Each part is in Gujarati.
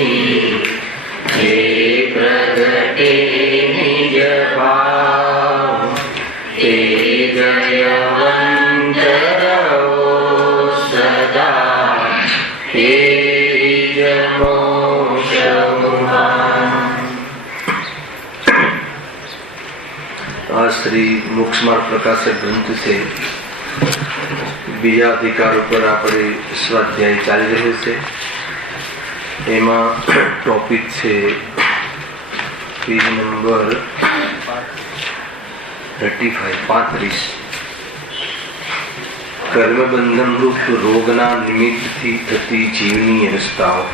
हे प्रगटे निज भाव ते जयवंत रहो सदा हे मोक्ष श्री मोक्ष मार्ग प्रकाशक ग्रंथ से बीजा अधिकार पर આપણે સ્વાધ્યાય ચાલી રહ્યો છે. એમાં ટોપિક છે પેજ નંબર 35 કર્મબંધન રૂપ રોગના નિમિત્તથી થતી જીવની અવસ્થાઓ.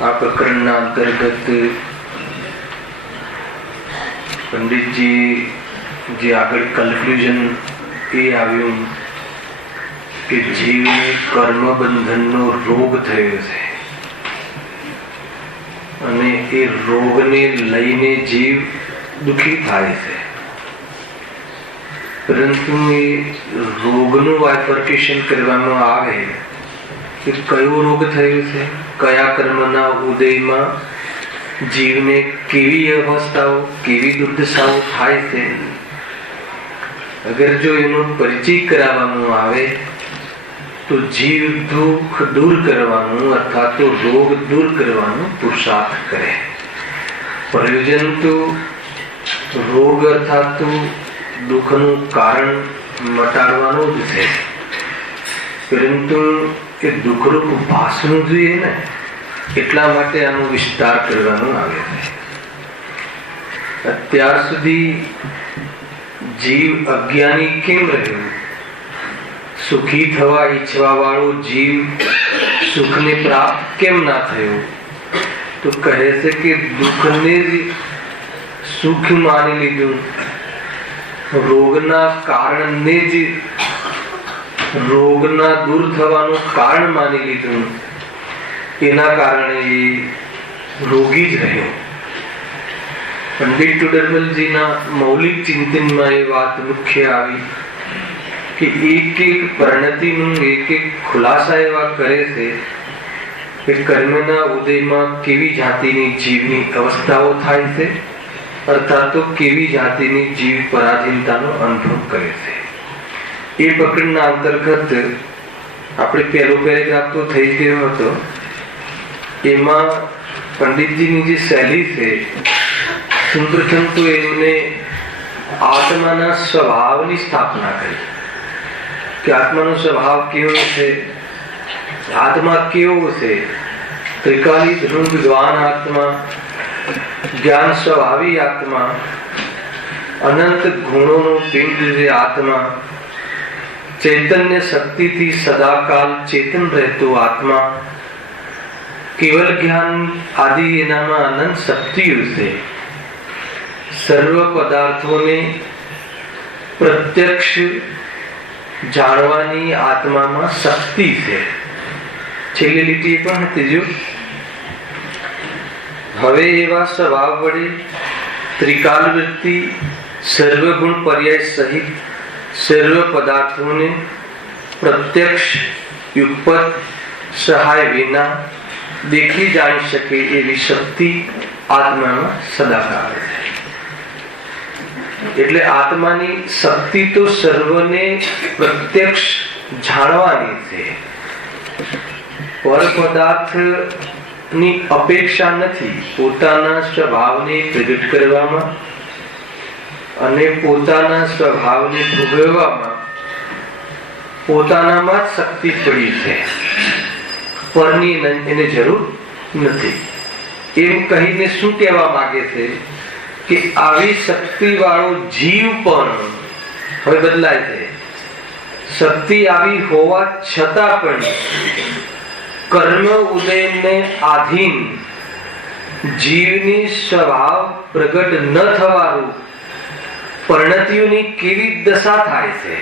આ પ્રકરણના અંતર્ગત પંડિતજી જે આગળ કન્ક્લુઝન એ આવ્યું કે જીવને કર્મબંધનનો રોગ થયો છે અને એ રોગને લઈને જીવ દુઃખી થાય છે, પરંતુ એ રોગનું બાયફર્કેશન કરવામાં આવે કે કયો રોગ થયો છે, કયા કર્મના ઉદયમાં જીવને કેવી અવસ્થાઓ કેવી દુર્દશાઓ થાય છે. અગર જો એનો પરિચય કરાવવામાં આવે તો જીવ દુઃખ દૂર કરવાનું અથવા તો રોગ દૂર કરવાનો પુરુષાર્થ કરે. પ્રયોજન તો રોગ અર્થાત તો દુઃખનું કારણ મટાડવાનું જ છે, પરંતુ એ દુઃખરૂપ ભાષવું જોઈએ ને, એટલા માટે આનો વિસ્તાર કરવામાં આવ્યો છે. અત્યાર સુધી જીવ અજ્ઞાની કેમ રહ્યો? સુખી થવા ઈચ્છવા વાળો જીવ સુખને પ્રાપ્ત કેમ ના થયો? તો કહે છે કે દુઃખને જ સુખ માની લીધું, રોગના કારણને જ રોગના દૂર થવાનું કારણ માની લીધું. એના કારણે એ રોગી જ રહ્યો. પંડિત ટુડરમલજીના મૌલિક ચિંતનમાં એ વાત મુખ્ય આવી કે એક એક પરિણતિનું એક એક ખુલાસા એવા કરે છે કે કર્મના ઉદયમાં કેવી જાતિની જીવની અવસ્થાઓ થાય છે, અર્થાત તો કેવી જાતિની જીવ પરાધીનતાનો અનુભવ કરે છે. એ પ્રકરણના અંતર્ગત આપણે પહેલો પેરેગ્રાફ તો થઈ જ ગયો હતો. એમાં પંડિતજીની જે શૈલી છે, સૌપ્રથમ તો એમને આત્માના સ્વભાવની સ્થાપના કરી કે આત્માનો સ્વભાવ કેવો છે, આત્મા કેવો છે. ત્રિકાલી ધ્રુવ વિદ્વાન આત્મા, જ્ઞાન સ્વભાવી આત્મા, અનંત ગુણોનો પિંડ જે આત્મા, ચૈતન્ય શક્તિથી સદાકાલ ચેતન રહેતો આત્મા, કેવલ જ્ઞાન આદિ એનામાં અનંત શક્તિઓ છે. સર્વ પદાર્થોને પ્રત્યક્ષ જાણવાની આત્મામાં શક્તિ છે. છેલ્લી લીટી પણ હતી જો. હવે એવા સ્વભાવ વડે ત્રિકાલ વૃત્તિ સર્વગુણ પર્યાય સહિત સર્વ પદાર્થોને પ્રત્યક્ષ યુગપત સહાય વિના દેખી જાણી શકે એવી શક્તિ આત્મામાં સદાકાળ છે. એટલે આત્માની શક્તિ તો સર્વને પ્રત્યક્ષ જાણવાની છે. પર પદાર્થની અપેક્ષા નથી પોતાના સ્વભાવને પ્રગટ કરવામાં અને પોતાના સ્વભાવને ભોગવવામાં. પોતાનામાં જ શક્તિ પડી છે, પરની એને જરૂર નથી. એમ કહીને શું કહેવા માંગે છે કે આવી શક્તિ વાળો જીવ પણ હવે બદલાય છે. શક્તિ આવી હોવા છતાં પણ કર્મ ઉદયને આધીન જીવની સ્વભાવ પ્રગટ ન થવાનું પરિણતિઓની કેવી દશા થાય છે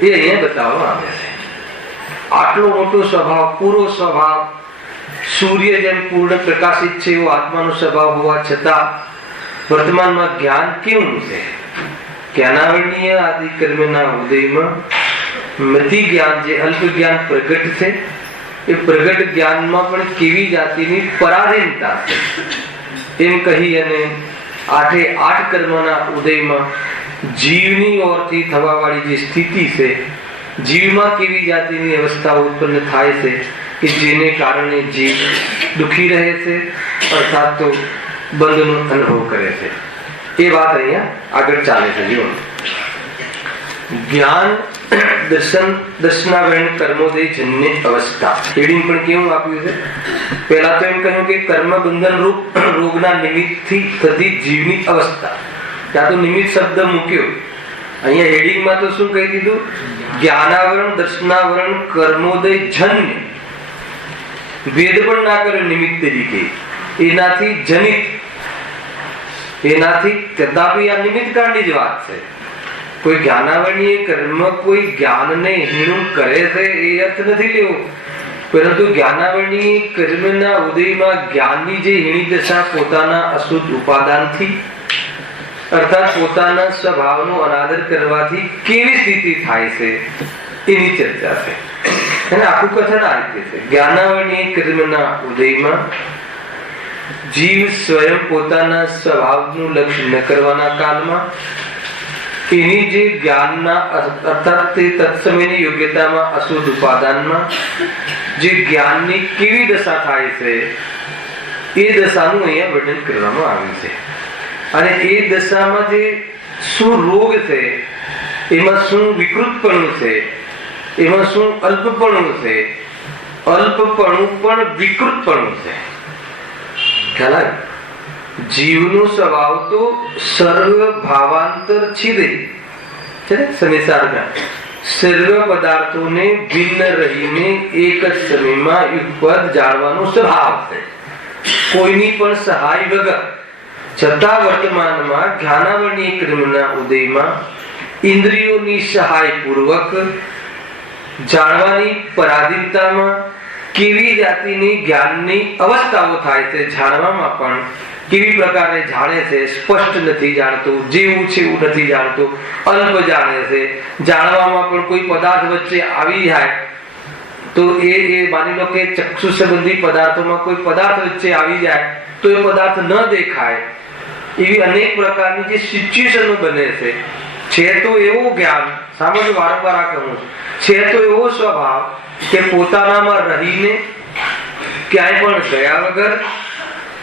એ અહીંયા બતાવવામાં આવે છે. આટલો મોટો સ્વભાવ, પૂરો સ્વભાવ, સૂર્ય જેમ પૂર્ણ પ્રકાશિત છે એવો આત્માનો સ્વભાવ હોવા છતાં વર્તમાનમાં જ્ઞાન કેવું છે? જ્ઞાનાવરણીય આદિ કર્મના ઉદયમાં મતિ જ્ઞાન જે અલ્પ જ્ઞાન પ્રગટ છે એ પ્રગટ જ્ઞાનમાં પણ કેવી જાતિની પરાધીનતા છે એમ કહી અને 8 કર્મના ઉદયમાં જીવની ઓરથી થવા વાળી જે સ્થિતિ છે, જીવમાં કેવી જાતિની અવસ્થા ઉત્પન્ન થાય છે કે જેને કારણે જીવ દુખી રહે છે, અર્થાત તો બંધનો અનુભવ કરે છે. એ વાત અહીંયા આગળ ચાલે છે. જો જ્ઞાન દર્શનાવરણ કર્મોદય જન્ય અવસ્થા હેડિંગ પણ કેવું આપ્યું છે? પહેલા તો એમ કહ્યું કે કર્મ બંધન રૂપ રોગના નિમિત્તથી થતી જીવની અવસ્થા. ત્યાં તો નિમિત્ત શબ્દ મૂક્યો. અહીંયા હેડિંગમાં તો શું કહી દીધું? જ્ઞાનાવરણ દર્શનાવરણ કર્મોદય જન્ય. ભેદ પણ ના કર્યો નિમિત્ત તરીકે. એનાથી જનિત, એનાથી કદાપી આ નિમિત્ત કાળની જ વાત છે. કોઈ જ્ઞાનાવરણીય કર્મ કોઈ જ્ઞાનને હીણું કરે છે એ અર્થ નથી લેવો, પરંતુ જ્ઞાનાવરણીય કર્મના ઉદયમાં જ્ઞાનની જે હીણી દશા પોતાના અશુદ્ધ ઉપાદાનથી અર્થાત પોતાના સ્વભાવનો અનાદર કરવાથી કેવી સ્થિતિ થાય છે એની ચર્ચા છે. અને આખું કથન આ રીતે છે. જ્ઞાનાવરણીય કર્મના ઉદયમાં જીવ સ્વયં પોતાના સ્વભાવનું લક્ષ્ય ન કરવાના કાળમાં એની જે જ્ઞાનના અર્થાત તે તત્સમયની યોગ્યતામાં અશુદ્ધ ઉપાદાનમાં જે જ્ઞાનની કેવી દશા થાય છે એ દશાનું અહીંયા વર્ણન કરવામાં આવ્યું છે. અને એ દશામાં જે શું રોગ છે, એમાં શું વિકૃતપણું છે, એમાં શું અલ્પપણું છે, અલ્પપણું પણ વિકૃતપણું છે. ખ્યાલ આવે? જીવનો સ્વભાવ તો સર્વ ભાવાંતર છિદે છે ને, સંસારના સર્વ પદાર્થોને ભિન્ન રહીને એક જ સમયમાં યુગપદ જાણવાનો સ્વભાવ છે, કોઈની પણ સહાય વગર. છતાં વર્તમાનમાં જ્ઞાનાવરણીય કર્મના ઉદયમાં ઇન્દ્રિયોની સહાય પૂર્વક જાણવાની પરાધીનતામાં કેવી જાતિની જ્ઞાનની અવસ્થાઓ થાય છે. જાણવામાં પણ કેવી પ્રકારે જાણે છે, સ્પષ્ટ નથી જાણતું, જેવું છે એવું નથી જાણતું, અલ્પ જાણે છે. જાણવામાં પણ કોઈ પદાર્થ વચ્ચે આવી જાય તો એ માની લો કે ચક્ષુ સંબંધી પદાર્થોમાં કોઈ પદાર્થ વચ્ચે આવી જાય તો એ પદાર્થ ન દેખાય. એવી અનેક પ્રકારની જે સિચ્યુએશનો બને છે તો એવું જ્ઞાન સામાન્ય વારંવાર આ કહું છે તો એવો સ્વભાવ કે પોતાનામાં રહીને ક્યાંય પણ ગયા વગર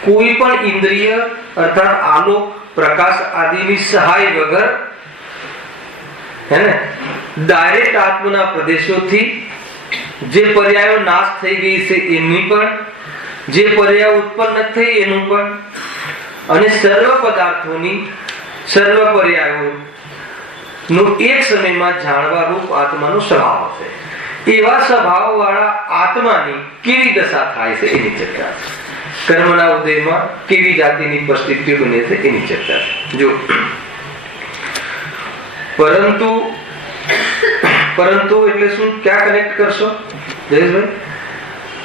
કોઈ પણ ઇન્દ્રિય અર્થાત આલોક પ્રકાશ આદિની સહાય વગર હે ને ડાયરેક્ટ આત્મના પ્રદેશોથી જે પર્યાયો નાશ થઈ ગઈ છે એમની પણ, જે પર્યાય ઉત્પન્ન થઈ એનું પણ, અને સર્વ પદાર્થોની સર્વ પર્યાયો નું એક સમયમાં જાણવા રૂપ આત્માનો સ્વભાવ છે. એવા સ્વભાવ વાળા આત્માની કેવી દશા થાય છે એની ચર્ચા છે. કર્મના ઉદયમાં કેવી જાતિની પરિસ્થિતિઓ બને છે એની ચર્ચા છે. જો પરંતુ એટલે શું, ક્યાં કનેક્ટ કરશો જયેશભાઈ?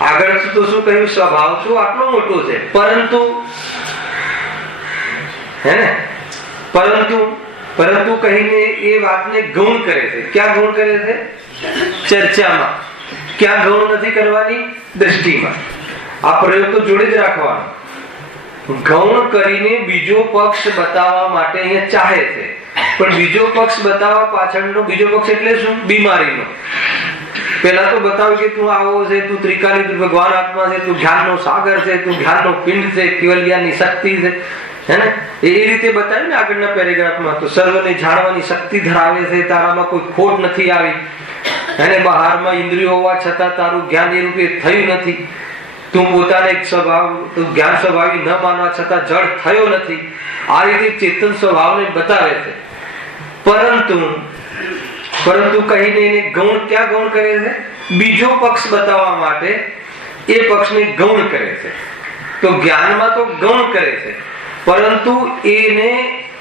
આગળ તો શું કહ્યું? સ્વભાવ તો આટલો મોટો છે, પરંતુ હે ને પરંતુ કહીને એ વાતને ગૌણ કરે છે. ક્યાં ગૌણ કરે છે? ચર્ચામાં. ક્યાં ગૌણ નથી કરવાની? દ્રષ્ટિમાં. આ પ્રયોગ તો જોડે જ રાખવાનો. ગૌણ કરીને બીજો પક્ષ બતાવવા માટે અહીંયા ચાહે છે, પણ બીજો પક્ષ બતાવવા પાછળનો બીજો પક્ષ એટલે શું? બીમારીનો. પેલા તો બતાવ્યું કે તું આવો છે, તું ત્રિકાલી, તું ભગવાન આત્મા છે, તું જ્ઞાનનો સાગર છે, તું જ્ઞાનનો પિંડ છે, કેવલ જ્ઞાનની શક્તિ છે, હે ને એ રીતે બતાવ્યું ને આગળના પેરેગ્રાફમાં. તો સર્વને જાણવાની શક્તિ ધરાવે છે, તારામાં કોઈ ખોટ નથી આવી, અને બહારમાં ઇન્દ્રિયો હોવા છતાં તારું જ્ઞાન એ રૂપે થયું નથી. તું પોતાને સ્વભાવ, તું જ્ઞાન સ્વભાવી ન માનવા છતાં જડ થયો નથી. આ રીતે ચેતન સ્વભાવને બતાવે છે. પરંતુ કહીને એને ગૌણ ક્યાં ગૌણ કરે છે? બીજો પક્ષ બતાવવા માટે એ પક્ષને ગૌણ કરે છે. તો જ્ઞાનમાં તો ગૌણ કરે છે, પરંતુ એને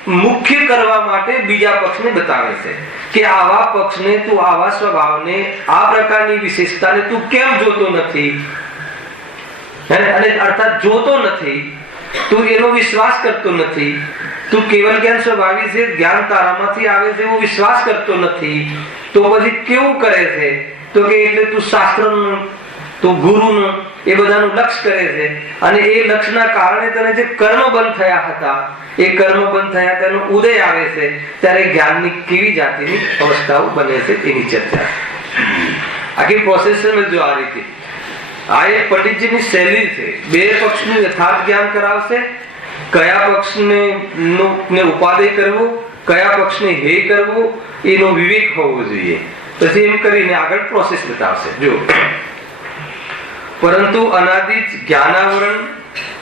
મુખ્ય કરવા માટે બીજા પક્ષને બતાવે છે કે આવા પક્ષને, તું આવા સ્વભાવને, આ પ્રકારની વિશેષતાને તું કેમ જોતો નથી, અને અર્થાત જોતો નથી, તું એનો વિશ્વાસ કરતો નથી, તું કેવલ જ્ઞાન સ્વભાવી છે, જ્ઞાન તારામાંથી આવે છે એવો વિશ્વાસ કરતો નથી. તો પછી કેવું કરે છે? તો કે એટલે તું શાસ્ત્રનું તો ગુરુનું એ બધાનું લક્ષ્ય કરે છે, અને એ લક્ષ્યના કારણે તને જે કર્મ બંધ થયા હતા એ કર્મ બંધ થયા તેનો ઉદય આવે છે, ત્યારે જ્ઞાનની કેવી જાતિની અવસ્થાઓ બને છે એની ચર્ચા. આખી પ્રોસેસ જો આ રીતે, આ એક પંડિતજીની શૈલી છે. બે પક્ષનું યથાર્થ જ્ઞાન કરાવશે, કયા પક્ષને ઉપાદેય કરવું, કયા પક્ષને હે કરવું, એનો વિવેક હોવો જોઈએ. પછી એમ કરીને આગળ પ્રોસેસ બતાવશે. જો પરંતુ અનાદિ જ્ઞાનાવરણ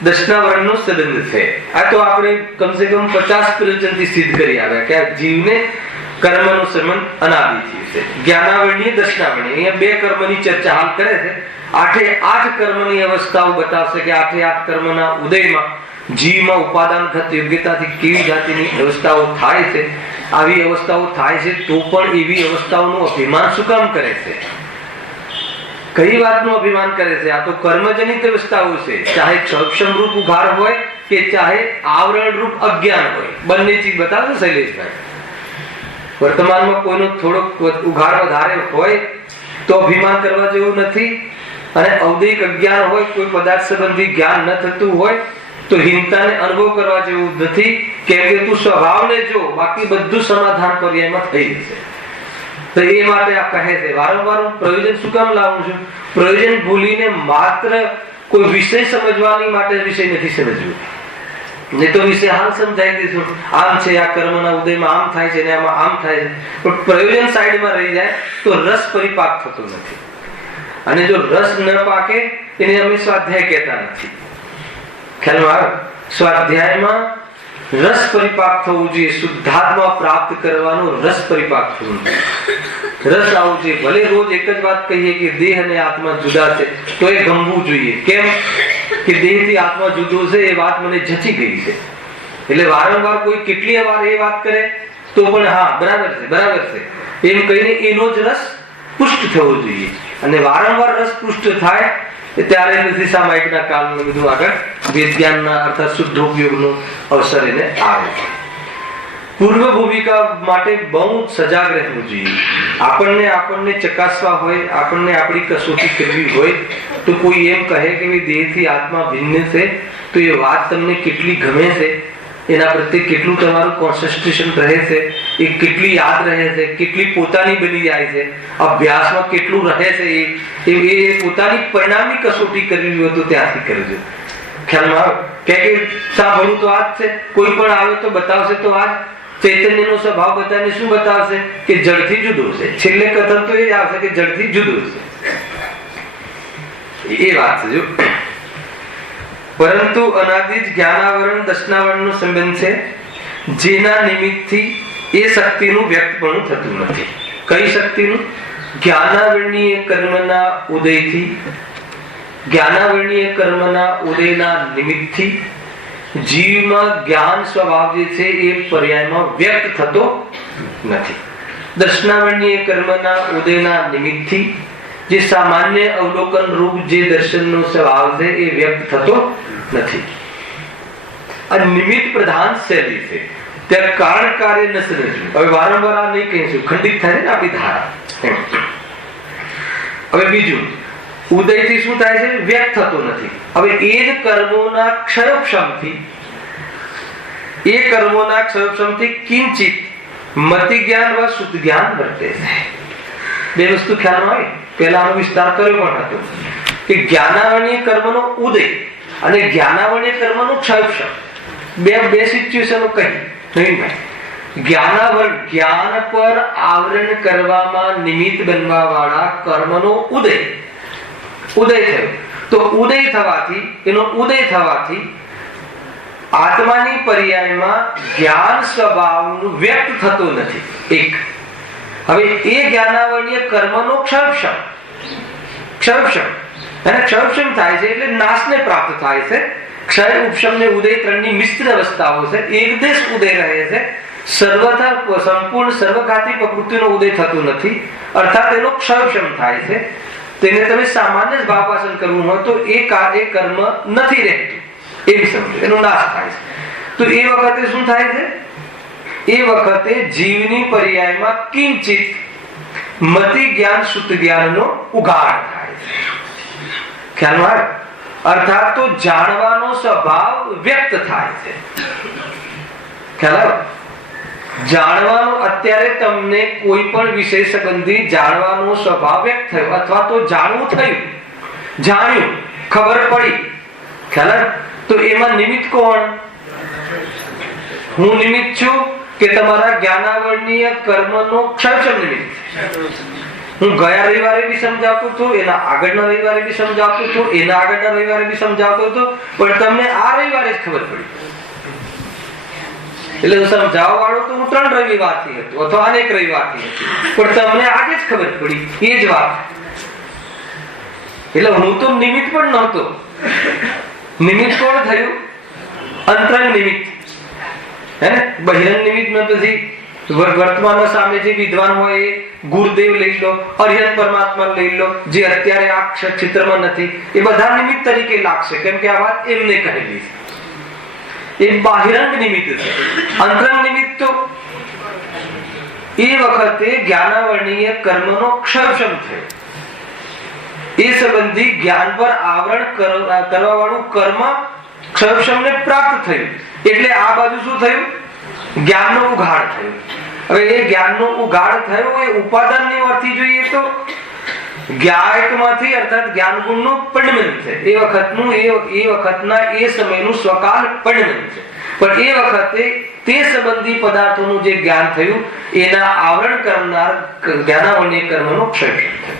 દર્શનાવરણ નો સંબંધ છે. આ તો આપણે કમસે કમ 50 પ્રવચનથી સિદ્ધ કરી આવ્યા કે આ જીવને કર્મનો સંબંધ અનાદિથી છે. જ્ઞાનાવરણીય દર્શનાવરણીય, અહીંયા બે કર્મની ચર્ચા હાલ કરે છે. 8 કર્મની અવસ્થાઓ બતાવશે કે 8 કર્મના ઉદયમાં જીવમાં ઉપાદાન ઘટ યોગ્યતાથી કેવી જાતિની અવસ્થાઓ થાય છે. આવી અવસ્થાઓ થાય છે તો પણ એવી અવસ્થાઓનું અભિમાન શું કામ કરે છે? કઈ વાતનું અભિમાન કરે છે? આ તો કર્મજનિત અવસ્થાઓ છે. ચાહે ક્ષક્ષમ રૂપ ઉઘાર હોય કે ચાહે આવરણ રૂપ અજ્ઞાન હોય, બંને ચીજ બતાવશે શૈલેષભાઈ. વર્તમાનમાં કોઈનો થોડોક ઉઘાર વધારે હોય તો અભિમાન કરવા જેવું નથી, અને અવધિક અજ્ઞાન હોય, કોઈ પદાર્થ સંબંધી જ્ઞાન ન થતું હોય તો હિંતાને અનુભવ કરવા જેવું નથી, કેમ કે તું સ્વભાવને જો, બાકી બધું સમાધાન પર્યાયમાં થઈ જશે. તો એ માટે આ કહે છે વારંવાર હું પ્રયોજન શું કામ લાવું છું? પ્રયોજન ભૂલીને માત્ર કોઈ વિષય સમજવાની માટે વિષય નથી સમજવું. નહીં તો વિષય હાલ સમજાઈ દઈશું, આમ છે, આ કર્મના ઉદયમાં આમ થાય છે ને આમાં આમ થાય છે, પણ પ્રયોજન સાઈડમાં રહી જાય તો રસ પરિપાક થતો નથી. અને જો રસ ન પાકે એને અમે સ્વાધ્યાય કહેતા નથી. ખ્યાલ આવે? સ્વાધ્યાયમાં રસ પરિપાક થવું જોઈએ. શુદ્ધાત્મા પ્રાપ્ત કરવાનો રસ પરિપાક થવું જોઈએ, રસ આવવું જોઈએ. ભલે રોજ એક જ વાત કહીએ કે દેહ અને આત્મા જુદા છે તો એ ગમવું જોઈએ. કેમ કે દેહ થી આત્મા જુદો છે એ વાત મને જચી ગઈ છે. એટલે વારંવાર કોઈ કેટલી વાર એ વાત કરે તો પણ હા બરાબર છે બરાબર છે એમ કહીને એનો જ રસ પુષ્ટ થવો જોઈએ. અને વારંવાર રસ પુષ્ટ થાય ત્યારે નથી સામાયિકના કાળનું બધું આગળ વિજ્ઞાનના અર્થાત શુદ્ધ ઉપયોગનો અવસર એને આવે. પૂર્વ ભૂમિકા માટે બહુ સજાગ રહેવું જોઈએ. આપણને ચકાસવા હોય, આપણને આપણી કસોટી કરવી હોય તો કોઈ એમ કહે કે દેહથી આત્મા ભિન્ન છે તો એ વાત તમને કેટલી ગમે છે, એના પ્રત્યે કેટલું તમારું કોન્સન્ટ્રેશન રહે છે, એ કેટલી યાદ રહે છે, કેટલી પોતાની બની જાય છે, અભ્યાસમાં કેટલું રહે છે, એ પોતાની પરિણામની કસોટી કરવી હોય તો ત્યાંથી કરજો. ખ્યાલમાં આવે કે સાંભળવું તો આ જ છે, કોઈ પણ આવે તો બતાવશે તો આ જ ચૈતન્યનો સ્વભાવ બતાવીને શું બતાવશે કે જડથી જુદો છે. છેલ્લે કથન તો એ જ આવશે કે જડથી જુદો છે. એ વાત છે. જો પરંતુ અનાદિ જ્ઞાનાવરણ દર્શનાવરણ નો સંબંધ છે, જેના નિમિત્તથી એ શક્તિનું વ્યક્તપણું થતું નથી. કઈ શક્તિનું? જ્ઞાનાવરણીય કર્મના ઉદયથી, જ્ઞાનાવરણીય કર્મના ઉદયના નિમિત્તથી જીવમાં જ્ઞાન સ્વભાવ જે છે એ પર્યાયમાં વ્યક્ત થતો નથી. દર્શનાવરણીય કર્મના ઉદયના નિમિત્તથી જે સામાન્ય અવલોકન રૂપ જે દર્શનનો સ્વભાવ છે એ વ્યક્ત થતો નથી. આ નિમિત્ત પ્રધાન શૈલી છે. ત્યાં કારણ કાર્ય ન સમજવું. હવે વારંવાર આ નહીં કહીશું, ખંડિત થાય ને આપણી ધારા. હવે બીજું, ઉદયથી શું થાય છે? વ્યક્ત થતો નથી. હવે એ જ કર્મોના ક્ષયક્ષમથી કિંચિત મતિ જ્ઞાન વા શુદ્ધ જ્ઞાન વર્તે છે. બે વસ્તુ ખ્યાલમાં આવે. પહેલાનો વિસ્તાર કર્યો પણ હતો કે જ્ઞાનાવરણીય કર્મનો ઉદય અને જ્ઞાનાવરણીય કર્મનો ક્ષયક્ષમ બે સિચ્યુએશનો કહી નહીં ભાઈ. જ્ઞાન પર આવરણ કરવામાં નિમિત્ત બનવા વાળા કર્મનો ઉદય થયો તો ઉદય થવાથી આત્માની પર્યાયમાં જ્ઞાન સ્વભાવ વ્યક્ત થતો નથી. એક હવે એ જ્ઞાનાવરણીય કર્મનો ક્ષયક્ષમ થાય છે એટલે નાશને પ્રાપ્ત થાય છે. ક્ષય ઉપશમ ને ઉદય ત્રણની મિશ્ર અવસ્થાઓ છે. એકદેશ ઉદય રહે છે. સર્વથા સંપૂર્ણ સર્વઘાતી પ્રકૃતિનો ઉદય થતો નથી, અર્થાત એનો ક્ષયક્ષમ થાય છે. તેને તમે સામાન્ય જ ભાવાસન કરવું હોય તો એ કર્મ નથી રહેતું એમ સમજો, એનો નાશ થાય છે. તો એ વખતે શું થાય છે? એ વખતે જીવની પર્યાયમાં કિંચિત મતિ જ્ઞાન શુદ્ધ જ્ઞાનનો ઉગાડ થાય છે. ખ્યાલ આવે? અર્થાત તો જાણવાનો સ્વભાવ વ્યક્ત થાય છે. ખ્યાલ આવે? જાણવાનો, અત્યારે તમને કોઈ પણ વિષય સંબંધી જાણવાનો સ્વભાવ વ્યક્ત થયો અથવા તો જાણવું થયું, જાણ્યું, ખબર પડી. ખ્યાલ આવે? તો એમાં નિમિત્ત કોણ? હું નિમિત્ત છું કે તમારા જ્ઞાનાવરણીય કર્મનો ક્ષયક્ષમ નિમિત્ત? હું ગયા રવિવારે બી સમજાવતો હતો, એના આગળના રવિવારે બી સમજાવતો હતો, એના આગળના રવિવારે બી સમજાવતો હતો, પણ તમને આ રવિવારે જ ખબર પડી. એટલે સમજાવવા વાળો તો હું 3 રવિવારથી હતો અથવા અનેક રવિવારથી હતો, પણ તમને આજે જ ખબર પડી. એ જ વાત. એટલે હું તો નિમિત્ત પણ નહોતો. નિમિત્ત કોણ થયું? અંતરંગ નિમિત્ત. હે ને? બહિરંગ નિમિત્ત માં પછી વર્તમાન સામે જે વિદ્વાન હોય એ ગુરુદેવ લઈ લો, અરિહંત પરમાત્મા લઈ લો, જે અત્યારે આ ચિત્રમાં નથી, એ બધા નિમિત્ત તરીકે લાગશે, કેમ કે આ વાત એમને કહેલી છે. એ બાહિરંગ નિમિત્ત છે. અંતરંગ નિમિત્ત તો એ વખતે જ્ઞાનાવરણીય કર્મનો ક્ષયક્ષમ થયો, એ સંબંધી જ્ઞાન પર આવરણ કરવા વાળું કર્મ ક્ષયક્ષમને પ્રાપ્ત થયું. એટલે આ બાજુ શું થયું? જ્ઞાનનો ઉઘાડ થયો. હવે એ જ્ઞાનનો ઉઘાડ થયો એ ઉપાદાનની અર્થી જોઈએ તો જ્ઞાયકમાંથી અર્થાત જ્ઞાન ગુણનું પરિણમન છે. એ વખતના એ સમયનું સ્વકાલ પરિણમન છે. પણ એ વખતે તે સંબંધી પદાર્થોનું જે જ્ઞાન થયું એના આવરણ કરનાર જ્ઞાનાવરણીય કર્મનો ક્ષય થયો.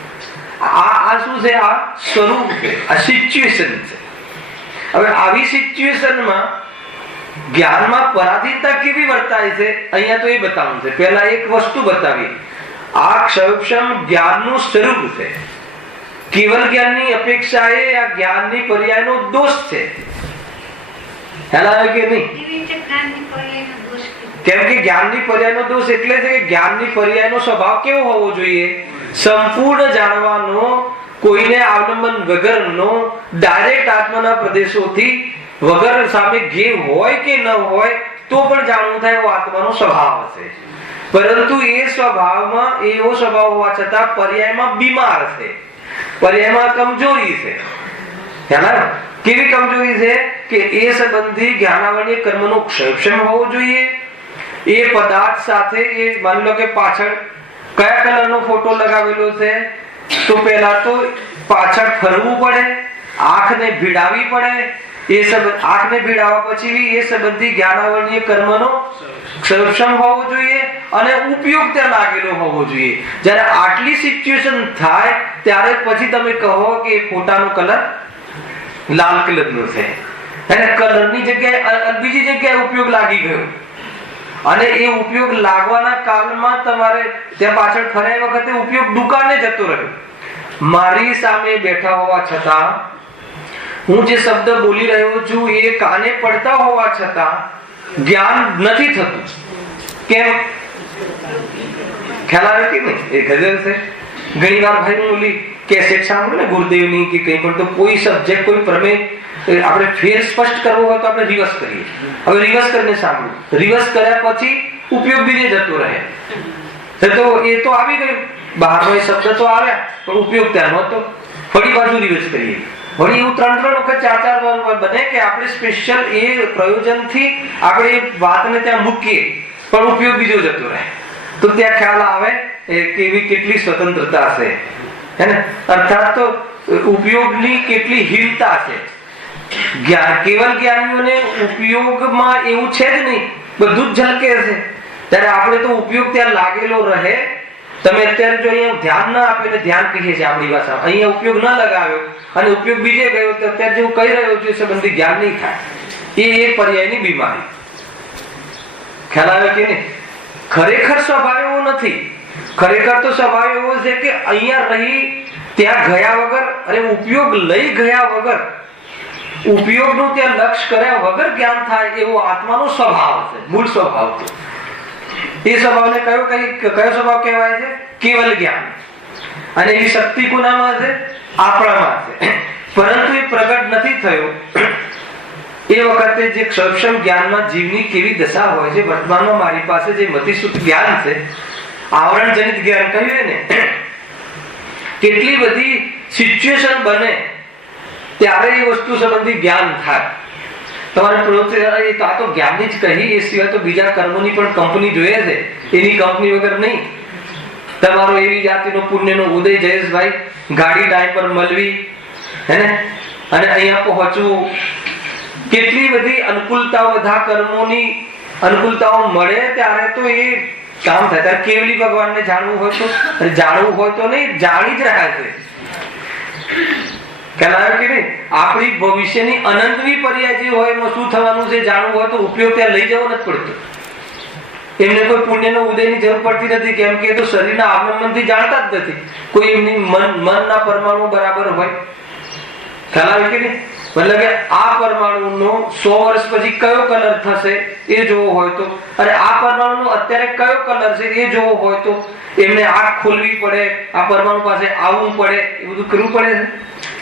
આ શું છે? આ સ્વરૂપ છે, આ સિચ્યુએશન છે. હવે આવી સિચ્યુએશનમાં જ્ઞાનમાં પરાધીનતા કેવી વર્તાય છે અહીંયા તો એ બતાવવું છે. પહેલા એક વસ્તુ બતાવી, આ ક્ષયક્ષમ જ્ઞાનનું સ્વરૂપ છે. કેવલ જ્ઞાનની અપેક્ષાએ આ જ્ઞાનની પર્યાયનો દોષ છે. ખ્યાલ આવે કે નહીં? કેમ કે જ્ઞાનની પર્યાયનો દોષ એટલે છે કે જ્ઞાનની પર્યાયનો સ્વભાવ કેવો હોવો જોઈએ? સંપૂર્ણ જાણવાનો, કોઈને અવલંબન વગરનો, ડાયરેક્ટ આત્માના પ્રદેશોથી વગર સામે જે હોય કે ન હોય તો પણ જાણવું થાય એવો આત્માનો સ્વભાવ હશે. પરંતુ એ સ્વભાવમાં એવો સ્વભાવ હોવા છતાં પર્યાયમાં બીમાર છે, પર્યાયમાં કમજોરી છે. કેવી કમજોરી છે? કે એ સંબંધી જ્ઞાનાવરણીય કર્મનો ક્ષયક્ષમ હોવો જોઈએ. એ પદાર્થ સાથે એ માની લો કે પાછળ કયા કલરનો ફોટો લગાવેલો છે, તો પહેલા તો પાછળ ફરવું પડે, આંખને ભીડાવી પડે. એ આંખને ભીડાવા પછી એ સંબંધી જ્ઞાનાવરણીય કર્મનો ક્ષયક્ષમ હોવો જોઈએ અને ઉપયોગ ત્યાં લાગેલો હોવો જોઈએ. જ્યારે આટલી સિચ્યુએશન થાય ત્યારે પછી તમે કહો કે ફોટાનો કલર લાલ કલરનો છે અને કલરની જગ્યાએ બીજી જગ્યાએ ઉપયોગ લાગી ગયો, અને એ ઉપયોગ લાગવાના કાળમાં તમારે ત્યાં પાછળ ફર્યા વખતે ઉપયોગ દુકાને જતો રહ્યો. મારી સામે બેઠા હોવા છતાં, હું જે શબ્દ બોલી રહ્યો છું એ કાને પડતા હોવા છતાં જ્ઞાન નથી થતું. કેમ? ખ્યાલ આવે કે નહીં? એ ગજલ છે. ઘણી વાર ભાઈ હું ઓલી કેસેટ સાંભળું ને ગુરુદેવની કે કંઈ પણ, તો કોઈ સબ્જેક્ટ, કોઈ પ્રમેય આપણે ફેર સ્પષ્ટ કરવો હોય તો આપણે રિવર્સ કરીએ. હવે રિવર્સ કરીને સાંભળું, રિવર્સ કર્યા પછી ઉપયોગ બીજે જતો રહે. તો એ તો આવી ગયું, બહારનો એ શબ્દ તો આવ્યા પણ ઉપયોગ ત્યાં નહોતો. ફરી બાજુ રિવર્સ કરીએ. વળી એવું 3 વખત 4 વાર બને કે આપણે સ્પેશિયલ એ પ્રયોજનથી આપણે એ વાતને ત્યાં મૂકીએ પણ ઉપયોગ બીજો જતો રહે. તો ત્યાં ખ્યાલ આવે કે એવી કેટલી સ્વતંત્રતા છે, હે ને? અર્થાત તો ઉપયોગની કેટલી હીનતા છે. કેવલ જ્ઞાનીઓને ઉપયોગમાં એવું છે જ નહીં, બધું જ ઝલકે છે. ત્યારે આપણે તો ઉપયોગ ત્યાં લાગેલો રહે. તમે અત્યારે જો અહીંયા ધ્યાન ના આપીને ધ્યાન કહીએ છીએ આપણી ભાષામાં, અહીંયા ઉપયોગ ન લગાવ્યો અને ઉપયોગ બીજે ગયો તો અત્યારે જેવું કહી રહ્યો છું એ સંબંધી જ્ઞાન નહીં થાય. એ એક પર્યાયની બીમારી. ખ્યાલ આવે કે નહીં? ખરેખર સ્વભાવ એવો નથી. ખરેખર તો સ્વભાવ એવો છે કે અહીંયા રહી ત્યાં ગયા વગર, અરે ઉપયોગ લઈ ગયા વગર, ઉપયોગનું ત્યાં લક્ષ્ય કર્યા વગર જ્ઞાન થાય એવો આત્માનો સ્વભાવ છે, મૂળ સ્વભાવ છે. એ સ્વભાવને કયો સ્વભાવ કહેવાય છે? કેવલ જ્ઞાન. અને એની શક્તિ કોનામાં છે? આપણામાં છે. પરંતુ એ પ્રગટ નથી થયો એ વખતે જે સક્ષમ જ્ઞાનમાં જીવની કેવી દશા હોય છે. વર્તમાનમાં મારી પાસે જે મતિસુત જ્ઞાન છે, આવરણ જનિત જ્ઞાન કહ્યું ને, કેટલી બધી સિચ્યુએશન બને ત્યારે એ વસ્તુ સંબંધી જ્ઞાન થાય. તમારે પ્રવૃત્તિ આ તો જ્ઞાનની જ કહી, એ સિવાય તો બીજા કર્મોની પણ કંપની જોઈએ છે, એની કંપની વગર નહીં. તમારો એવી જાતિનો પુણ્યનો ઉદય, જયેશભાઈ, ગાડી ટાઈમ પર મળવી, હે ને, અને અહીંયા પહોંચવું, કેટલી બધી અનુકૂળતાઓ, બધા કર્મોની અનુકૂળતાઓ મળે ત્યારે તો એ કામ થાય. ત્યારે કેવલી ભગવાનને જાણવું હોય તો, જાણવું હોય તો નહીં, જાણી જ રહ્યા છે. ખ્યાલ આવ્યો કે નહીં? આપણી ભવિષ્યની અનંતની પર્યાય જે હોય એમાં શું થવાનું છે જાણવું હોય તો ઉપયોગ ત્યાં લઈ જવો નથી પડતો. એમને કોઈ પુણ્યનો ઉદયની જરૂર પડતી નથી, કેમ કે એ તો શરીરના આવનમનથી જાણતા જ નથી. કોઈ એમની મનના પરમાણુ બરાબર હોય. ખ્યાલ આવે કે નહીં? મતલબ કે આ પરમાણુનો 100 વર્ષ પછી કયો કલર થશે એ જોવો હોય તો, અને આ પરમાણુનો અત્યારે કયો કલર છે એ જોવો હોય તો એમને આંખ ખોલવી પડે, આ પરમાણુ પાસે આવવું પડે, એ બધું કરવું પડે છે.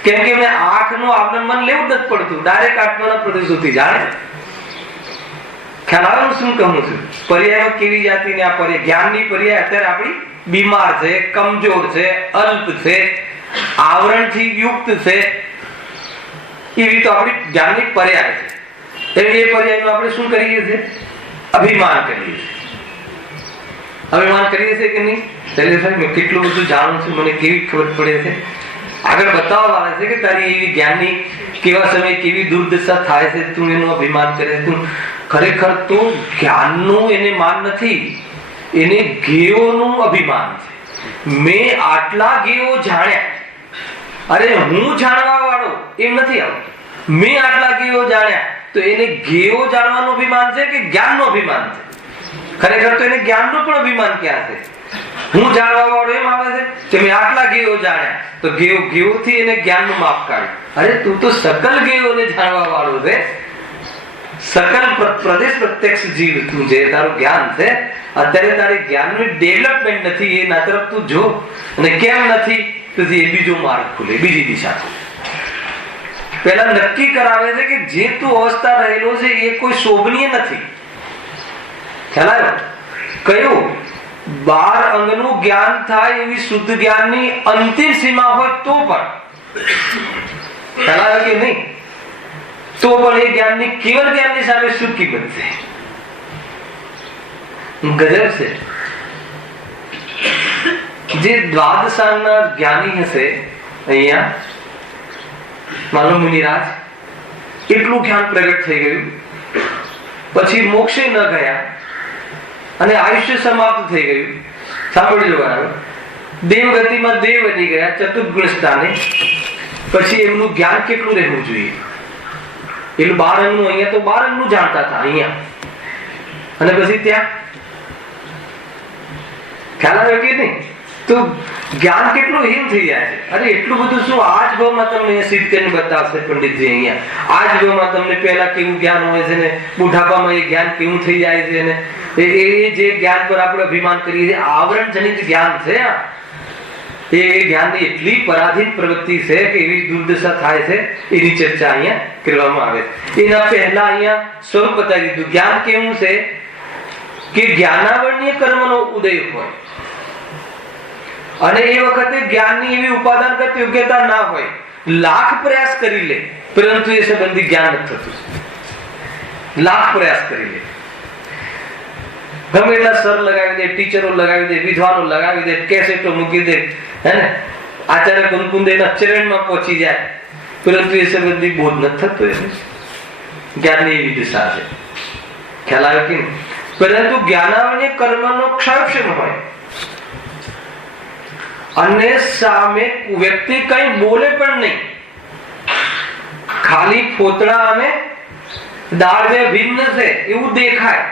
કેમ કે એમને આંખનું આવનમન લેવું જ નથી પડતું, ડાયરેક્ટ આત્માના પ્રદેશોથી જાણે. ખ્યાલ આવે હું શું કહું છું? પર્યાયમાં કેવી જાતિની આ પર્યાય, જ્ઞાનની પર્યાય અત્યારે આપણી બીમાર છે, કમજોર છે, અલ્પ છે, આવરણથી યુક્ત છે, એવી તો આપણી જ્ઞાનની પર્યાય છે. એ પર્યાયનું આપણે શું કરીએ છીએ? અભિમાન કરીએ છીએ. અભિમાન કરીએ છીએ કે નહીં? મેં કેટલું બધું જાણું છું, મને કેવી ખબર પડે છે. આગળ બતાવવા વાળા છે કે તારી એવી જ્ઞાનની કેવા સમયે કેવી દુર્દશા થાય છે, તું એનું અભિમાન કરે. તું ખરેખર તો જ્ઞાનનું એને માન નથી, એને જ્ઞેયોનું અભિમાન છે. મેં આટલા જ્ઞેયો જાણ્યા, અરે હું જાણવા વાળો એમ નથી આવતું. મેં આટલા જ્ઞેયો જાણ્યા, તો એને જ્ઞેયો જાણવાનું અભિમાન છે કે જ્ઞાનનું અભિમાન છે? ખરેખર તો એને જ્ઞાનનું પણ અભિમાન ક્યાં છે? હું જાણવા વાળો એમ આવે છે કે મેં આટલા જ્ઞેયો જાણ્યા, તો જ્ઞેયોથી એને જ્ઞાનનું માપ કાઢ્યું. અરે તું તો સકલ જ્ઞેયોને જાણવા વાળો છે, સકલ પ્રદેશ પ્રત્યક્ષ જીવ તું છે, તારું જ્ઞાન છે. અત્યારે તારી જ્ઞાનની ડેવલપમેન્ટ નથી, એના તરફ તું જો. અને કેમ નથી? તો એ બીજો માર્ગ ખુલે, બીજી દિશા ખુલે. પહેલા નક્કી કરાવે છે કે જે તું અવસ્થા રહેલો છે એ કોઈ શોભનીય નથી. ખ્યાલ આવ્યો? કયું 12 અંગનું જ્ઞાન થાય એવી શુદ્ધ જ્ઞાનની અંતિમ સીમા હોય તો પણ, ખ્યાલ આવ્યો કે નહીં? તો પણ એ જ્ઞાનની કેવલ જ્ઞાનની સામે શું કિંમત છે? ગજબ છે. જે દ્વાદશાના જ્ઞાની હશે અહીંયા, માનો મુનિરાજ, એટલું જ્ઞાન પ્રગટ થઈ ગયું, પછી મોક્ષે ન ગયા અને આયુષ્ય સમાપ્ત થઈ ગયું. સાંભળજો બરાબર. દેવગતિમાં દેવ બની ગયા, ચતુર્ગુણ સ્થાને. પછી એમનું જ્ઞાન કેટલું રહેવું જોઈએ? એટલું 12 અંગનું, અહીંયા તો 12 અંગનું જાણતા હતા અહીંયા, અને પછી ત્યાં ખ્યાલ આવ્યો કે નહીં? તો જ્ઞાન કેટલું હીન થઈ જાય છે. અરે એટલું બધું શું આજ ભાવમાં તમને સિદ્ધને બતાવશે પંડિતજી અહીંયા. આજ ભાવમાં તમને પહેલા કેવું જ્ઞાન હોય છે ને, બુઢાપામાં એ જ્ઞાન કેવું થઈ જાય છે ને, એ જે જ્ઞાન પર આપણે અભિમાન કરીએ છીએ, આવરણ જનિત જ્ઞાન છે. એ જ્ઞાનની એટલી પરાધીન પ્રવૃત્તિ છે કે એવી દુર્દશા થાય છે, એની ચર્ચા અહીંયા કરવામાં આવે છે. એના પહેલા અહીંયા સ્વરૂપ બતાવી દીધું. જ્ઞાન કેવું છે કે જ્ઞાનાવરણીય કર્મનો ઉદય હોય, અને એ વખતે જ્ઞાનની એવી ઉપાદાનગત યોગ્યતા ના હોય, લાખ પ્રયાસ કરી લે પરંતુ એ સંબંધી જ્ઞાન નથી થતું. લાખ પ્રયાસ કરી લે, ગમે એટલા સર લગાવી દે, ટીચરો લગાવી દે, વિદ્વાનો લગાવી દે, કેસેટો મૂકી દે, હે ને, આચાર્ય કુંકુંદેના ચરણમાં પહોંચી જાય, પરંતુ એ સંબંધી બોધ નથી થતો. એને જ્ઞાનની એવી દિશા છે. ખ્યાલ આવે કે પરંતુ જ્ઞાનાવરણીય કર્મનો ક્ષયક્ષમ હોય અને સામે વ્યક્તિ કઈ બોલે પણ નહીં, ખાલી ફોતળા અને દાળ બે ભિન્ન છે એવું દેખાય,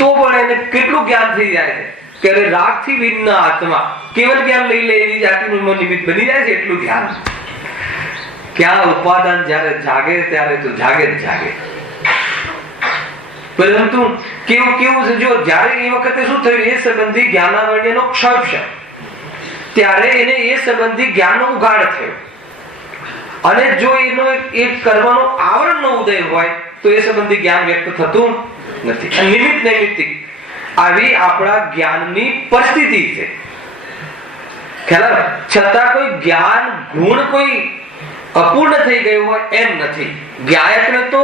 તો પણ એને કેટલું જ્ઞાન થઈ જાય છે કે રાગથી ભિન્ન આત્મા કેવલ જ્ઞાન લઈ લે એવી જાતિનું નિમિત્ત બની જાય છે. એટલું જ્ઞાન. ક્યાં ઉપાદાન જયારે જાગે ત્યારે તો જાગે જ જાગે. પરંતુ કેવું કેવું છે, જો જયારે એ વખતે શું થયું, એ સંબંધી જ્ઞાનાવરણીયનો ક્ષય, ત્યારે એને એ સંબંધી જ્ઞાનનો ઉગાડ થયો. અને જો એનો એક કર્મનો આવરણનો ઉદય હોય તો એ સંબંધી જ્ઞાન વ્યક્ત થતું નથી. નિમિત્ત નૈમિત્તિક આવી આપણા જ્ઞાનની પરિસ્થિતિ છે. ખ્યાલ છતાં કોઈ જ્ઞાન ગુણ કોઈ અપૂર્ણ થઈ ગયું હોય એમ નથી. જ્ઞાયકને તો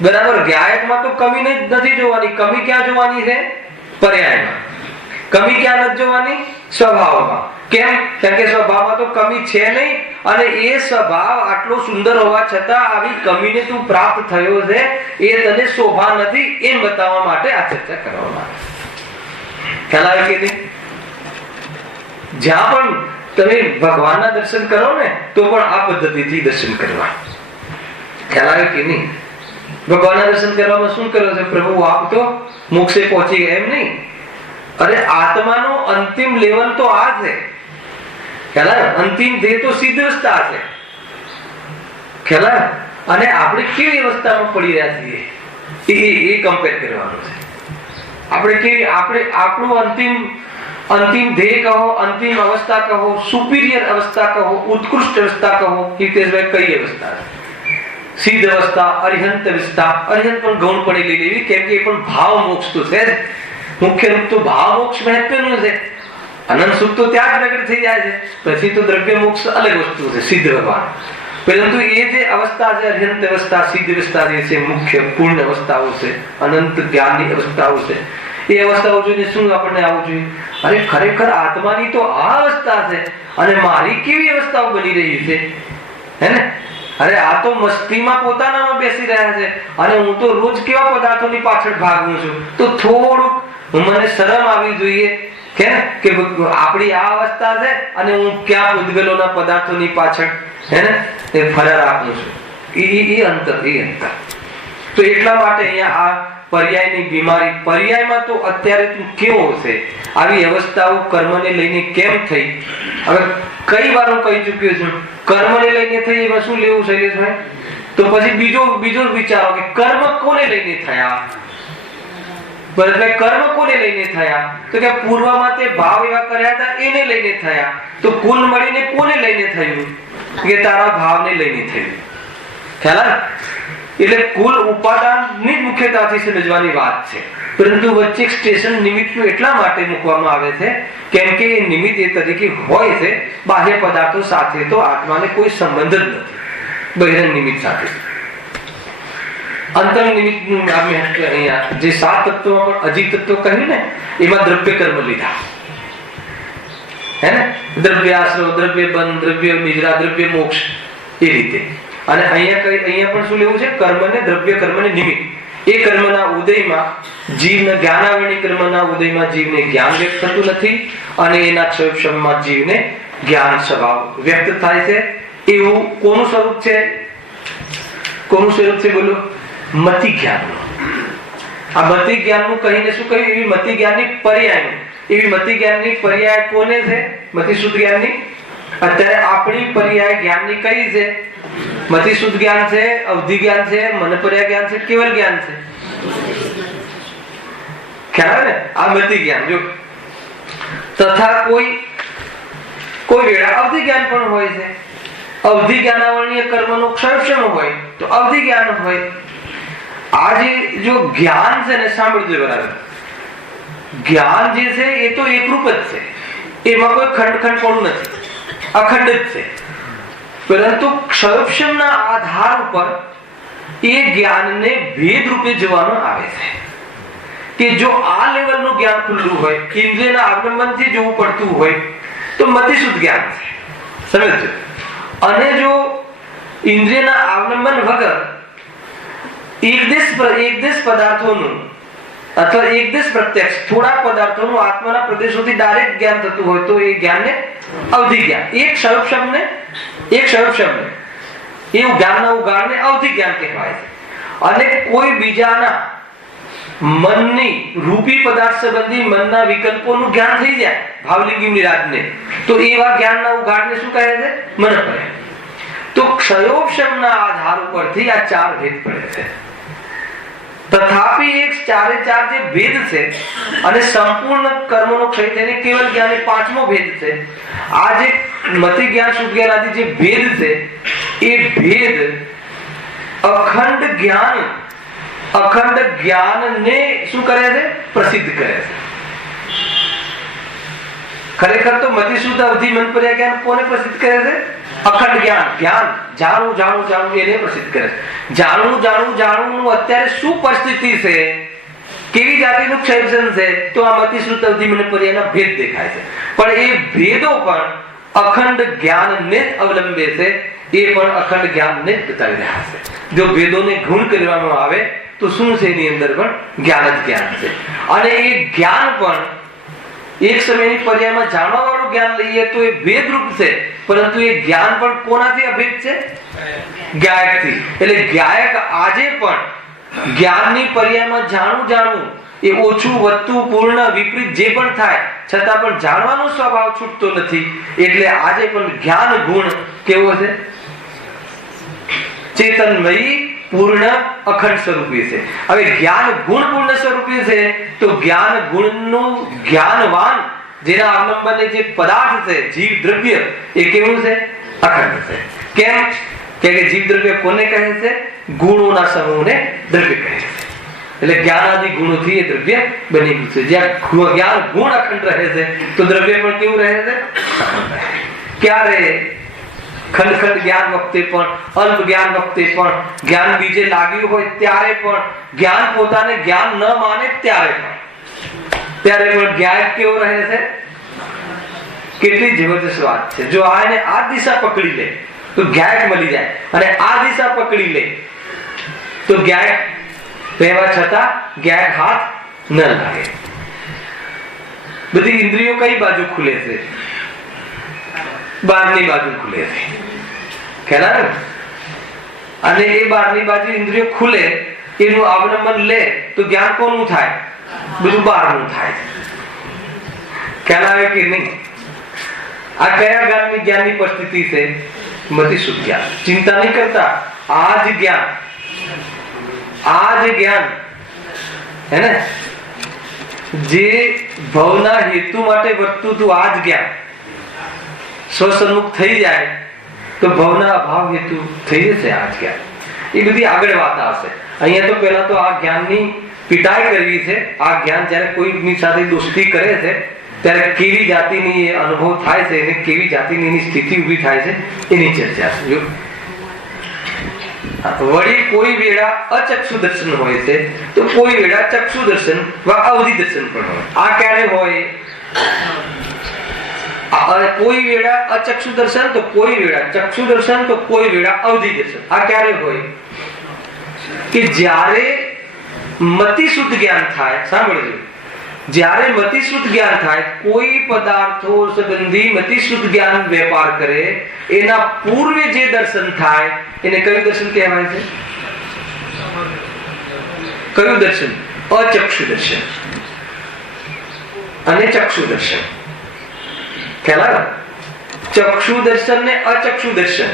બરાબર, જ્ઞાયકમાં તો કમી નથી જોવાની. કમી ક્યાં જોવાની છે? પર્યાયમાં. કમી ક્યાં નથી જોવાની? સ્વભાવમાં. કેમ? કારણ કે સ્વભાવમાં તો કમી છે નહીં, અને એ સ્વભાવ આટલો સુંદર હોવા છતાં આવી કમીને તું પ્રાપ્ત થયો છે એ તને શોભા નથી, એમ બતાવવા માટે આ ચર્ચા કરવામાં આવે. ખ્યાલ આવે કે નહીં? જ્યાં પણ તમે ભગવાનના દર્શન કરો ને તો પણ આ પદ્ધતિથી દર્શન કરવા. ખ્યાલ આવે કે નહીં? ભગવાનના દર્શન કરવામાં શું કરો છો? પ્રભુ આપ તો મોક્ષે પહોંચી ગયા એમ નહીં. અરે આત્માનો અંતિમ લેવલ તો આ છે. ખ્યાલ આવે? અંતિમ ધ્યેય તો સિદ્ધ અવસ્થા છે. ખ્યાલ આવે? અને આપણે કેવી અવસ્થામાં પડી રહ્યા છીએ એ કમ્પેર કરવાનું છે. આપણે આપણું અંતિમ ધ્યેય કહો, અંતિમ અવસ્થા કહો, સુપીરિયર અવસ્થા કહો, ઉત્કૃષ્ટ અવસ્થા કહો, હિતેશભાઈ કઈ અવસ્થા છે? સિદ્ધ અવસ્થા, અરિહંત અવસ્થા. અરિહંત પણ ગૌણ પડેલી લેવી, કેમ કે એ પણ ભાવ મોક્ષ તો છે. મુખ્ય રૂપ તો ભાવ મોક્ષ મહત્વનું છે. અનંત સુખ તો ત્યાં જ પ્રગટ થઈ જાય છે. પછી તો દ્રવ્ય મોક્ષ અલગ વસ્તુ છે, સિદ્ધ ભગવાન. પરંતુ એ જે અવસ્થા છે, અરિહંત અવસ્થા, સિદ્ધ અવસ્થા જે છે, મુખ્ય પૂર્ણ અવસ્થાઓ છે, અનંત જ્ઞાનની અવસ્થાઓ છે. એ અવસ્થાઓ જોઈને શું આપણને આવવું જોઈએ? અરે ખરેખર આત્માની તો આ અવસ્થા છે, અને મારી કેવી અવસ્થાઓ બની રહી છે, હે ને? અરે આ તો મસ્તીમાં પોતાનામાં બેસી રહ્યા છે, અને હું તો રોજ કેવા પદાર્થોની પાછળ ભાગું છું. તો થોડુંક મને શરમ આવી જોઈએ કે આપણી આ અવસ્થા છે અને હું ક્યાં પૂતગલોના પદાર્થોની પાછળ હે ને એ ફરાર આપું છું. એ અંતર. તો એટલા માટે અહીંયા આ પર્યાયની બીમારી. પર્યાયમાં તો અત્યારે તું કેવો છે, આવી અવસ્થાઓ કર્મને લઈને કેમ થઈ? હવે કઈ વાર હું કહી ચુક્યો છું, કર્મને લઈને થઈ એમાં શું લેવું શૈલેષભાઈ? તો પછી બીજો વિચારો કે કર્મ કોને લઈને થયા? કર્મ કોને લઈને થયા? તો કે પૂર્વમાં તે ભાવ એવા કર્યા હતા એને લઈને થયા. તો કુલ મળીને કોને લઈને થયું? કે તારા ભાવને લઈને થયું. ખ્યાલ આવે? એટલે કુલ ઉપાદાનની મુખ્યતાથી સમજવાની વાત છે. પરંતુ વચ્ચે સ્ટેશન નિમિત્તનું એટલા માટે મૂકવામાં આવે છે કેમ કે એ નિમિત્ત એ તરીકે હોય છે. બાહ્ય પદાર્થો સાથે તો આત્માને કોઈ સંબંધ જ નથી, બહિરંગ નિમિત્ત સાથે. અંતર નિમિત્ત અહીંયા જે 7 તત્વોમાં પણ અજીત તત્વ કહ્યું ને, એમાં દ્રવ્ય કર્મ લીધા, હે ને? દ્રવ્ય આશ્રવ, દ્રવ્ય બંધ, દ્રવ્ય નિદ્રા, દ્રવ્ય મોક્ષ, એ રીતે. અને અહીંયા પણ શું લેવું છે? કર્મને, દ્રવ્ય કર્મને નિમિત્ત. એ કર્મના ઉદયમાં જીવને જ્ઞાનાવરણી કર્મના ઉદયમાં જીવને જ્ઞાન વ્યક્ત થતું નથી, અને એના ક્ષયક્ષમમાં જીવને જ્ઞાન સ્વભાવ વ્યક્ત થાય છે. એવું કોનું સ્વરૂપ છે? કોનું સ્વરૂપ છે બોલો? મતિ જ્ઞાનનું. આ મતિ જ્ઞાનનું કહીને શું કહ્યું? એવી મતિ જ્ઞાનની પર્યાયનું. એવી મતિ જ્ઞાનની પર્યાય કોને છે? મતિ શુદ્ધ જ્ઞાનની. અત્યારે આપણી પર્યાય જ્ઞાનની કઈ છે? મતિ શુદ્ધ જ્ઞાન છે, અવધિ જ્ઞાન છે, મન પર્યાય જ્ઞાન છે, કેવલ જ્ઞાન છે. ખ્યાલ ને? આ મતિ જ્ઞાન. જો તથા કોઈ વેળા અવધિ જ્ઞાન પણ હોય છે. અવધિ જ્ઞાનાવરણીય કર્મનો ક્ષયક્ષમ હોય તો અવધિ જ્ઞાન હોય. આ જો જ્ઞાન છે ને, સાંભળજો બરાબર, જ્ઞાન જે છે એ તો એકરૂપ જ છે, એમાં કોઈ ખંડ પણ નથી, અખંડ જ છે. પરંતુ ક્ષયક્ષમના આધાર ઉપર એ જ્ઞાનને ભેદ રૂપે જોવામાં આવે છે. કે જો આ લેવલનું જ્ઞાન ખુલ્લું હોય, ઇન્દ્રિયના અવલંબનથી જોવું પડતું હોય તો મતિશુદ્ધ જ્ઞાન છે, સમજો. અને જો ઇન્દ્રિયના અવલંબન વગર એકદેશ પદાર્થોનું અથવા એકદેશ પ્રત્યક્ષ થોડા પદાર્થોનું આત્માના પ્રદેશોથી ડાયરેક્ટ જ્ઞાન થતું હોય તો એ જ્ઞાનને અવધિ જ્ઞાન. એક ક્ષયક્ષમને એવું જ્ઞાનના ઉગાડને અવધિ જ્ઞાન કહેવાય છે. અને કોઈ બીજાના મનની રૂપી પદાર્થ સંબંધી મનના વિકલ્પોનું જ્ઞાન થઈ જાય ભાવલિંગી નિરાજને, તો એવા જ્ઞાનના ઉગાડને શું કહે છે? મન પડે. તો ક્ષયોક્ષમના આધાર ઉપરથી આ 4 ભેદ પડે છે. તથાપિ એક 4 જે ભેદ છે અને સંપૂર્ણ કર્મનો ક્ષય થઈને કેવલ જ્ઞાન એ 5મો ભેદ છે. આ જે મતિ જ્ઞાન, શુદ્ધ જ્ઞાન આદિ જે ભેદ છે એ ભેદ અખંડ જ્ઞાનને શું કરે છે? પ્રસિદ્ધ કરે છે. ખરેખર તો મતિ શુદ્ધ અવધિ મન પર્યાય જ્ઞાન કોને પ્રસિદ્ધ કરે છે? અખંડ જ્ઞાન, જ્ઞાન જાણવું જાણવું જાણવું એને પ્રસિદ્ધ કરે. જાણવું જાણવું જાણવું અત્યારે શું પરિસ્થિતિ છે, કેવી જાતિનું ક્ષેત્ર છે, તો આ મતિ શ્રુત અવધિ મને પર્યાયના ભેદ દેખાય છે. પણ એ ભેદો પણ અખંડ જ્ઞાનને જ અવલંબે છે, એ પણ અખંડ જ્ઞાનને જ બતાવી રહ્યા છે. જો ભેદોને ગુણ કરવામાં આવે તો શું છે, એની અંદર પણ જ્ઞાન જ જ્ઞાન છે. અને એ જ્ઞાન પણ એક સમયની પર્યાયમાં જાણવા વાળું જ્ઞાન લઈએ તો એ ભેદરૂપ છે, પરંતુ એ જ્ઞાન પણ કોનાથી અભેદ છે? જ્ઞાયકથી. એટલે જ્ઞાયક આજે પણ જ્ઞાનની પર્યાયમાં જાણવું જાણવું એ ઓછું વધતું પૂર્ણ વિપરીત જે પણ થાય છતાં પણ જાણવાનો સ્વભાવ છૂટતો નથી. એટલે આજે પણ જ્ઞાન ગુણ કેવો છે? ચેતનમયી પૂર્ણ અખંડ સ્વરૂપી છે. હવે જ્ઞાન ગુણ પૂર્ણ સ્વરૂપી છે તો જ્ઞાન ગુણનું જ્ઞાનવાન જેના અવલંબને જે પદાર્થ છે, જીવ દ્રવ્ય, એ કેવું છે? અખંડ છે. કેમ? કે જીવ દ્રવ્ય કોને કહે છે? ગુણોના સમૂહને દ્રવ્ય કહે છે. એટલે જ્ઞાન આદિ ગુણોથી એ દ્રવ્ય બની ગયું છે. જ્યાં જ્ઞાન ગુણ અખંડ રહે છે તો દ્રવ્ય પણ કેવું રહે છે? ક્યારે? ખંડ ખંડ જ્ઞાન વખતે પણ, અલ્પ જ્ઞાન વખતે પણ, જ્ઞાન બીજે લાગ્યું હોય ત્યારે પણ, જ્ઞાન પોતાને જ્ઞાન ન માને ત્યારે પણ જ્ઞાન કેવો રહે છે? કેટલી જબરજસ્ત વાત છે. જો આને આ દિશા પકડી લે તો જ્ઞાયક મળી જાય, અને આ દિશા પકડી લે તો જ્ઞાયક રહેવા છતાં જ્ઞાયક હાથ ન લાગે. બધી ઇન્દ્રિયો કઈ બાજુ ખુલે છે? બહારની બાજુ ખુલે છે. ખ્યાલ આવે? અને એ બહારની બાજુ ઇન્દ્રિયો ખુલે, એનું અવલંબન લે તો જ્ઞાન કોનું થાય? બધું બહારનું થાય. ખ્યાલ આવે કે નહીં? આ કયા જ્ઞાનની પરિસ્થિતિ છે? મતિ શુદ્ધ જ્ઞાન. ચિંતા નહીં કરતા, આ જ જ્ઞાન, આ જ જ્ઞાન હે ને, જે ભવના હેતુ માટે વર્તતું હતું, આ જ જ્ઞાન સ્વસન્મુખ થઈ જાય તો ભવના અભાવ હેતુ થઈ જશે. આ જ જ્ઞાન એ બધી આગળ વાત આવશે. અહીંયા તો પહેલા તો આ જ્ઞાનની પીટાઈ કરવી છે. આ જ્ઞાન જ્યારે કોઈની સાથે દોસ્તી કરે છે ત્યારે કેવી જાતિની અનુભવ થાય છે, અને કેવી જાતિની સ્થિતિ ઊભી થાય છે એની ચર્ચા છે. વળી કોઈ વેળા અચક્ષુ દર્શન હોય છે તો કોઈ વેળા ચક્ષુ દર્શન વા અવધિ દર્શન પણ હોય. આ ક્યારે હોય? કોઈ વેળા અચક્ષુ દર્શન તો કોઈ વેળા ચક્ષુ દર્શન તો કોઈ વેળા અવધિ દર્શન. આ ક્યારે હોય? કે જ્યારે મતિ શુદ્ધ જ્ઞાન થાય. સાંભળજો, જ્યારે મતિ શુદ્ધ જ્ઞાન થાય, કોઈ પદાર્થો સંબંધી મતિ શુદ્ધ જ્ઞાન વેપાર કરે, એના પૂર્વે જે દર્શન થાય એને કયું દર્શન કહેવાય છે? કયું દર્શન? અચક્ષુ દર્શન અને ચક્ષુ દર્શન. ખ્યાલ? ચક્ષુ દર્શન ને અચક્ષુ દર્શન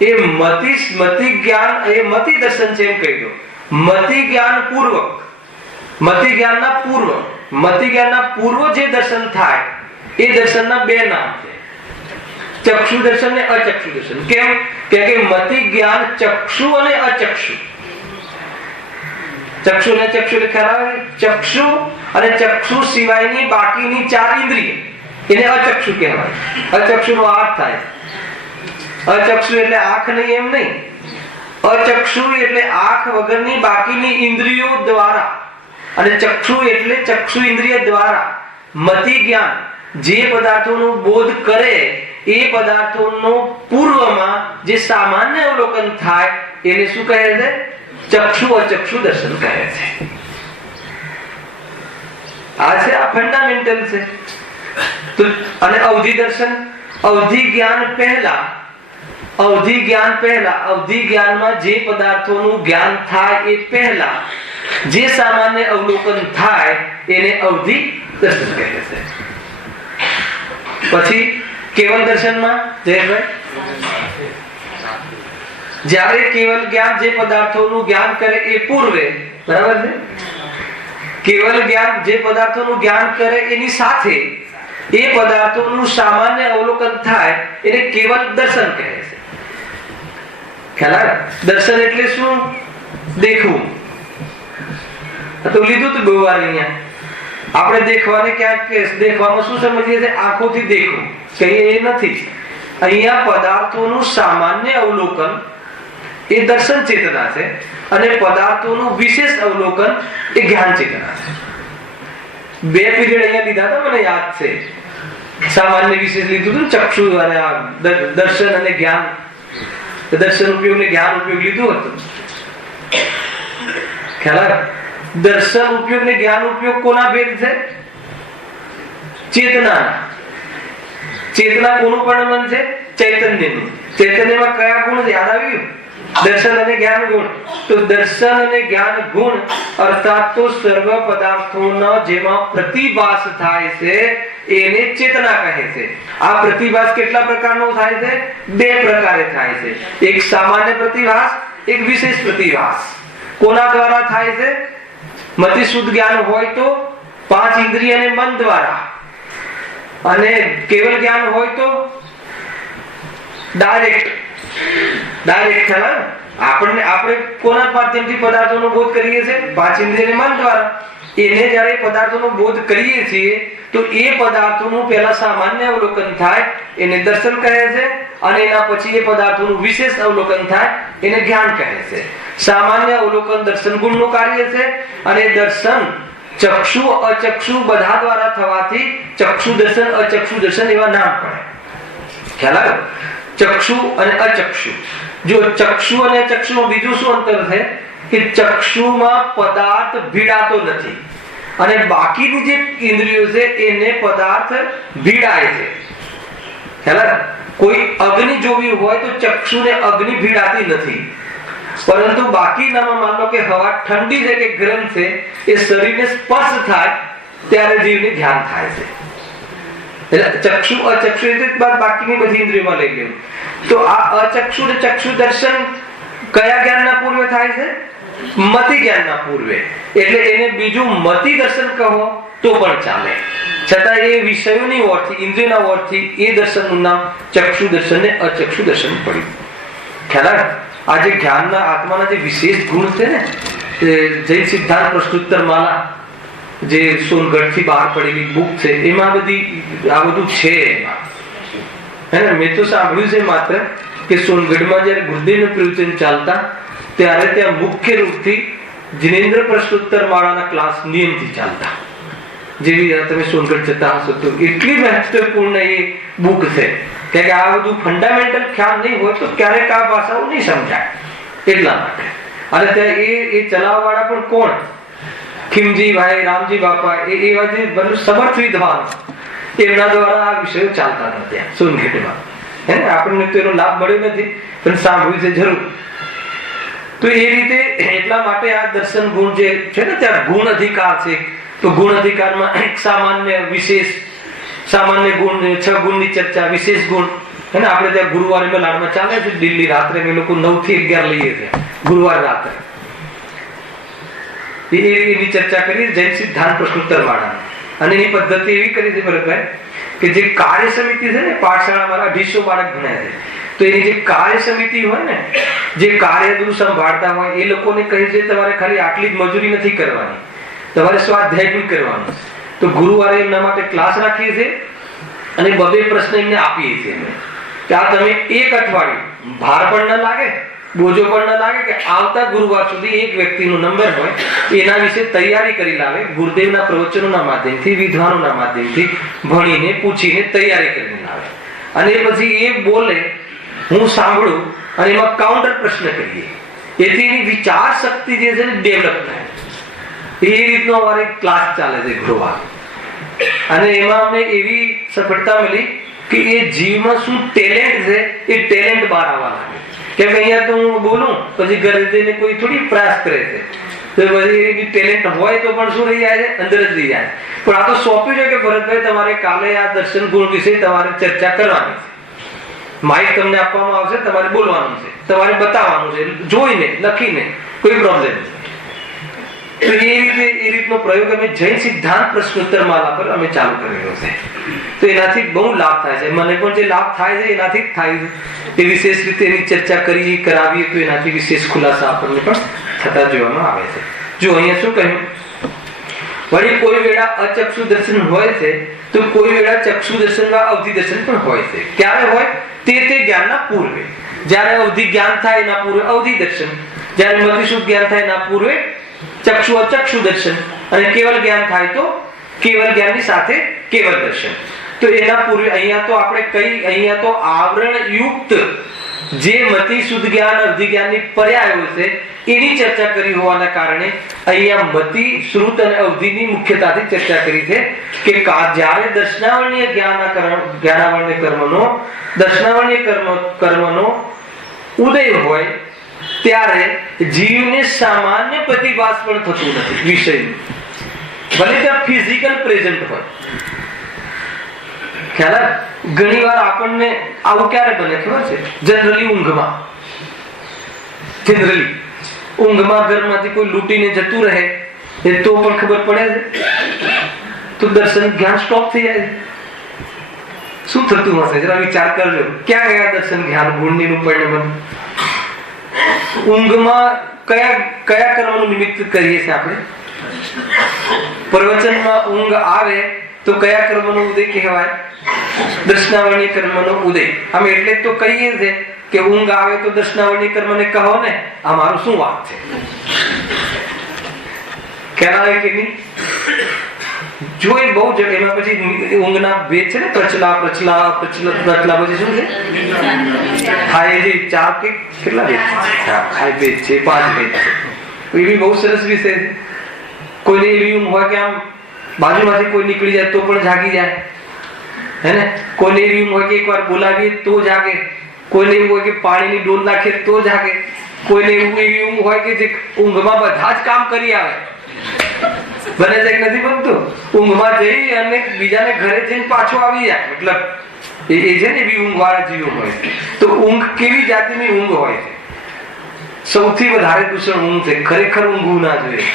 એ મતિ જ્ઞાન, એ મતિ દર્શન છે એમ કહી દો. મતિ જ્ઞાન પૂર્વક, મતિ જ્ઞાનના પૂર્વ, મતિ જ્ઞાનના પૂર્વ જે દર્શન થાય એ દર્શનના બે નામ છે, ચક્ષુ દર્શન ને અચક્ષુ દર્શન. કેમ? કે મતિ જ્ઞાન ચક્ષુ અને અચક્ષુ. ચક્ષુ ને ચક્ષુ ખ્યાલ આવે? ચક્ષુ અને ચક્ષુ સિવાયની બાકીની ચાર ઇન્દ્રિય એને અચક્ષુ કહેવાય. અચક્ષુ નો અર્થ થાય, અચક્ષુ એટલે આંખ નહીં એમ નહીં. અચક્ષુ એટલે આંખ વગરની બાકીની ઇન્દ્રિયો દ્વારા, અને ચક્ષુ એટલે ચક્ષુ ઇન્દ્રિય દ્વારા મતિ જ્ઞાન જે પદાર્થોનો બોધ કરે એ પદાર્થોનો પૂર્વમાં જે સામાન્ય અવલોકન થાય એને શું કહે છે? ચક્ષુ અચક્ષુ દર્શન કહે છે. આ છે, આ ફંડામેન્ટલ છે. તો અને અવધિ દર્શન, અવધિ જ્ઞાન પહેલા, અવધિ જ્ઞાન પહેલા, અવધિ જ્ઞાનમાં જે પદાર્થોનું જ્ઞાન થાય એ પહેલા જે સામાન્ય અવલોકન થાય એને અવધિ દર્શન કહે છે. પછી કેવલ દર્શનમાં જયભાઈ, જ્યારે કેવલ જ્ઞાન જે પદાર્થોનું જ્ઞાન કરે એ પૂર્વે, બરાબર છે, કેવલ જ્ઞાન જે પદાર્થોનું જ્ઞાન કરે એની સાથે એ પદાર્થોનું સામાન્ય અવલોકન થાય એને કેવલ દર્શન કહે છે. ખ્યાલ? દર્શન એટલે શું? દેખવું. તો લીધું તો બહુ વાર અહીંયા આપણે દેખવાને ક્યાંક દેખવામાં શું સમજીએ છીએ? આંખોથી દેખવું. કહીએ એ નથી. અહીંયા પદાર્થોનું સામાન્ય અવલોકન એ દર્શન ચેતના છે અને પદાર્થોનું વિશેષ અવલોકન એ જ્ઞાન ચેતના છે. 2 પીરિયડ અહીંયા લીધા હતા, મને યાદ છે. સામાન્ય વિશેષ લીધું હતું, ચક્ષુ અને દર્શન અને જ્ઞાન, દર્શન ઉપયોગ ને જ્ઞાન ઉપયોગ લીધું હતું. ખ્યાલ? દર્શન ઉપયોગ ને જ્ઞાન ઉપયોગ કોના ભેદ છે? ચેતના. ચેતના કોનું પરિણામ છે? ચૈતન્યનું. ચૈતન્યમાં કયા ગુણ યાદ આવ્યું? દર્શન અને જ્ઞાન ગુણ. તો દર્શન અને જ્ઞાન ગુણ અર્થાત તો સર્વ પદાર્થોનો જેમાં પ્રતિભાસ થાય છે એને ચેતના કહે છે. આ પ્રતિભાસ કેટલા પ્રકારનો થાય છે? 2 પ્રકારે થાય છે. એક સામાન્ય પ્રતિભાસ, એક વિશેષ પ્રતિભાસ. કોના દ્વારા થાય છે? મતિ શુદ્ધ જ્ઞાન હોય તો 5 ઇન્દ્રિય અને મન દ્વારા, અને કેવલ જ્ઞાન હોય તો ડાયરેક્ટ ખ્યાલ. આપણે કોના માધ્યમથી પદાર્થોનો બોધ કરીએ છીએ? 5 ઇન્દ્રિય અને મન દ્વારા. એને જ્યારે પદાર્થોનો બોધ કરીએ છીએ તો એ પદાર્થોનું પહેલા સામાન્ય અવલોકન થાય, એને દર્શન કહે છે, અને એના પછી એ પદાર્થોનું વિશેષ અવલોકન થાય, એને જ્ઞાન કહે છે. સામાન્ય અવલોકન દર્શન ગુણનું કાર્ય છે, અને દર્શન ચક્ષુ અચક્ષુ બધા દ્વારા થવાથી ચક્ષુ દર્શન અચક્ષુ દર્શન એવા નામ પડે. ખ્યાલ આવ્યો? ચક્ષુ અને અચક્ષુ. જો ચક્ષુ અને અચક્ષુમાં બીજું શું અંતર છે કે ચક્ષુમાં પદાર્થ ભીડાતો નથી, અને બાકીની જે ઇન્દ્રિયો છે એને પદાર્થ ભીડાય છે. ખ્યાલ? કોઈ અગ્નિ જોવી હોય તો ચક્ષુને અગ્નિ ભીડાતી નથી, પરંતુ બાકીનામાં માન લો કે હવા ઠંડી છે કે ગરમ છે, એ શરીરને સ્પર્શ થાય ત્યારે જીવને ધ્યાન થાય છે. એટલે ચક્ષુ અચક્ષુ બાકીની બધી ઇન્દ્રિયોમાં લઈ લેવું. તો આ અચક્ષુ ને ચક્ષુ દર્શન કયા જ્ઞાનના પૂર્વે થાય છે? મતિ જ્ઞાનના પૂર્વે. એટલે એને બીજું મતિ દર્શન કહો તો પણ ચાલે, છતાં એ વિષયોની ઓરથી, ઇન્દ્રિયના ઓરથી એ દર્શનનું નામ ચક્ષુ દર્શન ને અચક્ષુ દર્શન પડ્યું. ખ્યાલ? આ જે જ્ઞાનના આત્માના જે વિશેષ ગુણ છે ને, જૈન સિદ્ધાંત પ્રશ્નોત્તર માલા જે સોનગઢથી બહાર પડેલી બુક છે, એમાં આ બધું છે. એમાં મેં તો સાંભળ્યું છે માત્ર કે સોનગઢમાં જયારે ગુરુદેવનું પ્રવચન ચાલતા ત્યારે ત્યાં મુખ્ય રૂપથી જિનેન્દ્ર પ્રશ્નોત્તર માળાના ક્લાસ નિયમથી ચાલતા. જેવી તમે સોનગઢ જતા હશો તો એટલી મહત્વપૂર્ણ એ બુક છે કે આ બધું ફંડામેન્ટલ ખ્યાલ નહીં હોય તો ક્યારેક આ ભાષાઓ નહીં સમજાય. એટલા માટે. અને ત્યાં એ ચલાવવાળા પણ કોણ? ખીમજી ભાઈ, રામજી બાપા, એવા જે સમર્થ વિદ્વાન, એમના દ્વારા આ વિષયો ચાલતા હતા ત્યાં સોનગઢમાં. આપણને તો એનો લાભ મળ્યો નથી, પણ સાંભળ્યું છે જરૂર. તો એ રીતે એટલા માટે આ દર્શન ગુણ જે છે ને, ત્યાં ગુણ અધિકાર છે. તો ગુણ અધિકારમાં એક સામાન્ય વિશેષ, સામાન્ય ગુણ 6 ગુણની ચર્ચા, વિશેષ ગુણ. આપણે ત્યાં ગુરુવારે મેલાડમાં ચાલે છે દિલ્હી, રાત્રે અમે લોકો 9 થી 11 લઈએ છીએ ગુરુવાર રાત્રે. એની ચર્ચા કરીએ જૈન સિદ્ધાંત પ્રશ્નોત્તર માળા. અને એની પદ્ધતિ એવી કરી છે ભરતભાઈ કે જે કાર્ય સમિતિ છે ને, પાઠશાળા મારા 250 બાળક ભણાય છે, તો એની જે કાર્ય સમિતિ હોય ને, જે કાર્ય બધું સંભાળતા હોય, એ લોકોને કહે છે તમારે ખાલી આટલી જ મજૂરી નથી કરવાની, તમારે સ્વાધ્યાય પણ કરવાનો. તો ગુરુવારે એમના માટે ક્લાસ રાખીએ છીએ અને 2 પ્રશ્ન એમને આપીએ છીએ અમે કે આ તમે 1 અઠવાડિયું ભાર પણ ન લાગે, બોજો પણ ન લાગે, કે આવતા ગુરુવાર સુધી એક વ્યક્તિનો નંબર હોય એના વિશે તૈયારી કરી લાવે. ગુરુદેવના પ્રવચનોના માધ્યમથી, વિદ્વાનોના માધ્યમથી ભણીને પૂછીને તૈયારી કરીને લાવે. અને પછી એ બોલે, હું સાંભળું, અને એમાં કાઉન્ટર પ્રશ્ન કરીએ. એથી એની વિચાર શક્તિ જે છે ને ડેવલપ થાય. એ રીતનો અમારે ક્લાસ ચાલે છે ગુરુવાર. અને એમાં અમને એવી સફળતા મળી કે એ જીવમાં શું ટેલેન્ટ છે એ ટેલેન્ટ બહાર આવવા લાગે. કેમ કે અહીંયા તો હું બોલું પછી ઘરે જઈને કોઈ થોડી પ્રયાસ કરે છે, તો પછી ટેલેન્ટ હોય તો પણ શું રહી જાય છે? અંદર જ રહી જાય. પણ આ તો સોંપ્યું છે કે ભરતભાઈ તમારે કાલે આ દર્શન ગુણ વિશે તમારે ચર્ચા કરવાની છે. માઇક તમને આપવામાં આવશે, તમારે બોલવાનું છે, તમારે બતાવવાનું છે, જોઈને લખીને, કોઈ પ્રોબ્લેમ નથી. તો એ રીતનો પ્રયોગ અમે જૈન સિદ્ધાંત પ્રશ્નોત્તર માલા પર અમે ચાલુ કરેલો છે. તો એનાથી બહુ લાભ થાય છે. મને પણ જે લાભ થાય છે એનાથી જ થાય છે. એ વિશેષ રીતે એની ચર્ચા કરીએ, કરાવીએ તો એનાથી વિશેષ ખુલાસા આપણને પણ થતા જોવામાં આવે છે. જો અહીંયા શું કહ્યું વળી કોઈ વેળા અચક્ષુ દર્શન હોય છે તો કોઈ વેળા ચક્ષુ દર્શન વા અવધિ દર્શન પણ હોય છે. ક્યારે હોય? તે જ્ઞાનના પૂર્વે. જ્યારે અવધિ જ્ઞાન થાય એના પૂર્વે અવધિ દર્શન, જ્યારે મતિશુદ્ધ જ્ઞાન થાય એના પૂર્વે ચક્ષુ અચક્ષુ દર્શન, અને કેવલ જ્ઞાન થાય તો કેવલ જ્ઞાનની સાથે કેવલ દર્શન. તો એના પૂર્વે અહીંયા તો આપણે અહીંયા તો આવરણ યુક્ત જે મતિ શુદ્ધ જ્ઞાન અવધિ જ્ઞાનની પર્યાયો છે એની ચર્ચા કરી હોવાના કારણે અહીંયા મતિ શ્રુત અને અવધિની મુખ્યતાથી ચર્ચા કરી છે કે જ્યારે દર્શનાવર્ણીય જ્ઞાનાવર્ણ્ય કર્મનો ઉદય હોય ત્યારે જીવને સામાન્ય પ્રતિભાસ પણ થતું નથી વિષયનું, ભલે ત્યાં ફિઝિકલ પ્રેઝન્ટ હોય. ખ્યાલ? ઘણી વાર આપણને આવું ક્યારે બને ખબર છે? જનરલી ઊંઘમાં ઘરમાંથી કોઈ લૂંટીને જતું રહે એ તો પણ ખબર પડે છે, તો દર્શન જ્ઞાન સ્ટોપ થઈ જાય. શું થતું હશે જરા વિચાર કરજો. ક્યાં ગયા દર્શન જ્ઞાન ગુણની પરિણામ? ઊંઘમાં કયા કર્મનું નિમિત્ત કરીએ છીએ આપણે? પ્રવચનમાં ઊંઘ આવે તો કયા કર્મનો ઉદય કહેવાય? દર્શનાવર્ણીય કર્મનો ઉદય. અમે એટલે તો કહીએ છે કે ઊંઘ આવે તો દર્શનાવર્ણીય કર્મને કહો ને, આ મારું શું વાત છે? ખ્યાલ કે નહીં? જો એ બહુ જ એમાં પછી ઊંઘના ભેદ છે ને, પ્રચલા પછી શું છે? હા, એ જે 4 કે કેટલા ભેદ છે? હા, ભેદ છે, 5 ભેદ છે. એ બી બહુ સરસ વિષય છે. કોઈને એવી ઊંઘ હોય કે આમ બાજુમાંથી કોઈ નીકળી જાય તો પણ જાગી જાય, હે ને? કોઈને એવી ઊંઘ હોય કે એકવાર બોલાવીએ તો જાગે, કોઈને એવું હોય કે પાણીની ડોલ નાખીએ તો જાગે, કોઈને એવી ઊંઘ હોય કે જે ઊંઘમાં બધા જ કામ કરી આવે. બને છે કે નથી બનતું? ઊંઘમાં જઈ અને બીજાને ઘરે જઈને પાછો આવી જાય, મતલબ એ છે ને એવી ઊંઘ વાળા જીવો હોય. તો ઊંઘ કેવી જાતિની ઊંઘ હોય છે? સૌથી વધારે દૂષણ ઊંઘ છે. ખરેખર ઊંઘવું ના જોઈએ.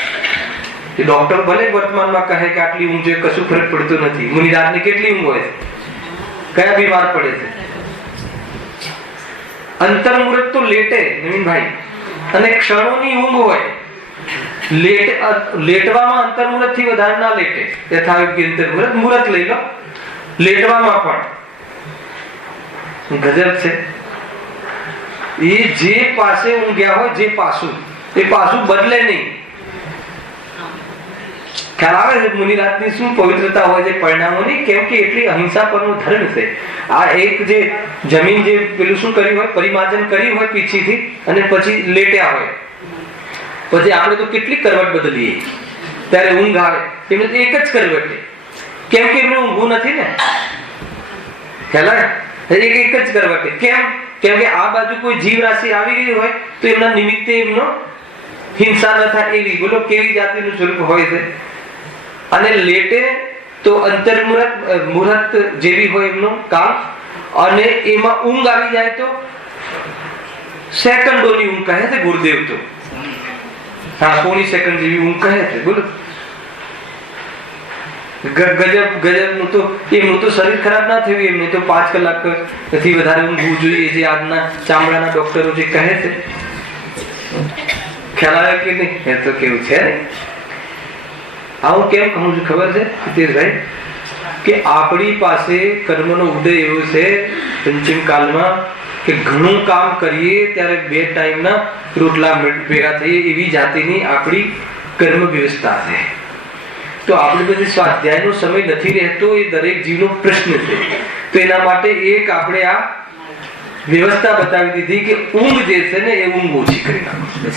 એ ડોક્ટર ભલે વર્તમાનમાં કહે કે આટલી ઊંઘ જોઈએ, કશું ફરક પડતો નથી. મુનિરાજની કેટલી ઊંઘ હોય છે? કયા બીમાર પડે છે? અંતર્મુહૂર્ત તો લેટે નવીનભાઈ, અને ક્ષણોની ઊંઘ હોય. લેટવામાં અંતર્મુહૂર્ત થી વધારે ના લેટે. યથાયોગ્ય અંતર્મુહૂર્ત મુહૂર્ત લઈ લો. લેટવામાં પણ ગજબ છે. એ જે પાસે ઊંઘ્યા હોય, જે પાછું એ પાછું બદલે નહીં. ખ્યાલ આવે છે મુનિરાજની શું પવિત્રતા હોય છે પરિણામોની? કેમ કે એટલી અહિંસા પરનો ધર્મ છે. આ એક જે જમીન જે પેલું શું કર્યું હોય, પરિમાર્જન કર્યું હોય પીછીથી, અને પછી લેટ્યા હોય, પછી આપણે તો કેટલી કરવટ બદલીએ ત્યારે ઊંઘ આવે. એમને તો એક જ કરવટ, કેમ કે એમને ઊંઘવું નથી ને. ખ્યાલ આવે? એક જ કરવટ. કેમ કે આ બાજુ કોઈ જીવ રાશિ આવી ગઈ હોય તો એમના નિમિત્તે એમનો હિંસા ન થાય એવી. બોલો કેવી જાતિનું સ્વરૂપ હોય છે. અને લેટે તો અંતર્મુહૂર્ત જેવી હોય એમનો કાળ, અને એમાં ઊંઘ આવી જાય તો સેકન્ડોની ઊંઘ કહે છે ગુરુદેવ તો. હા, પોણી સેકન્ડ જેવી ઊંઘ કહે છે. બોલો ગજબ નું તો એમનું તો શરીર ખરાબ ના થયું, એમને તો 5 કલાક થી વધારે ઊંઘવું જોઈએ, જે આજના ચામડાના ડોક્ટરો જે કહે છે. ખ્યાલ આવે કે નહીં? એ તો કેવું છે. આવું કેમ કહું છું ખબર છે હિતેશભાઈ? કે આપણી પાસે કર્મનો ઉદય એવો છે પંચમ કાળમાં કે ઘણું કામ કરીએ ત્યારે 2 ટાઈમના રોટલા ભેગા થઈએ એવી જાતિની આપણી કર્મ વ્યવસ્થા છે. તો આપણી બધી સ્વાધ્યાયનો સમય નથી રહેતો, એ દરેક જીવનો પ્રશ્ન છે. તો એના માટે એક આપણે આ વ્યવસ્થા બતાવી દીધી કે ઊંઘ જે છે ને એ ઊંઘ ઓછી કરી નાખો.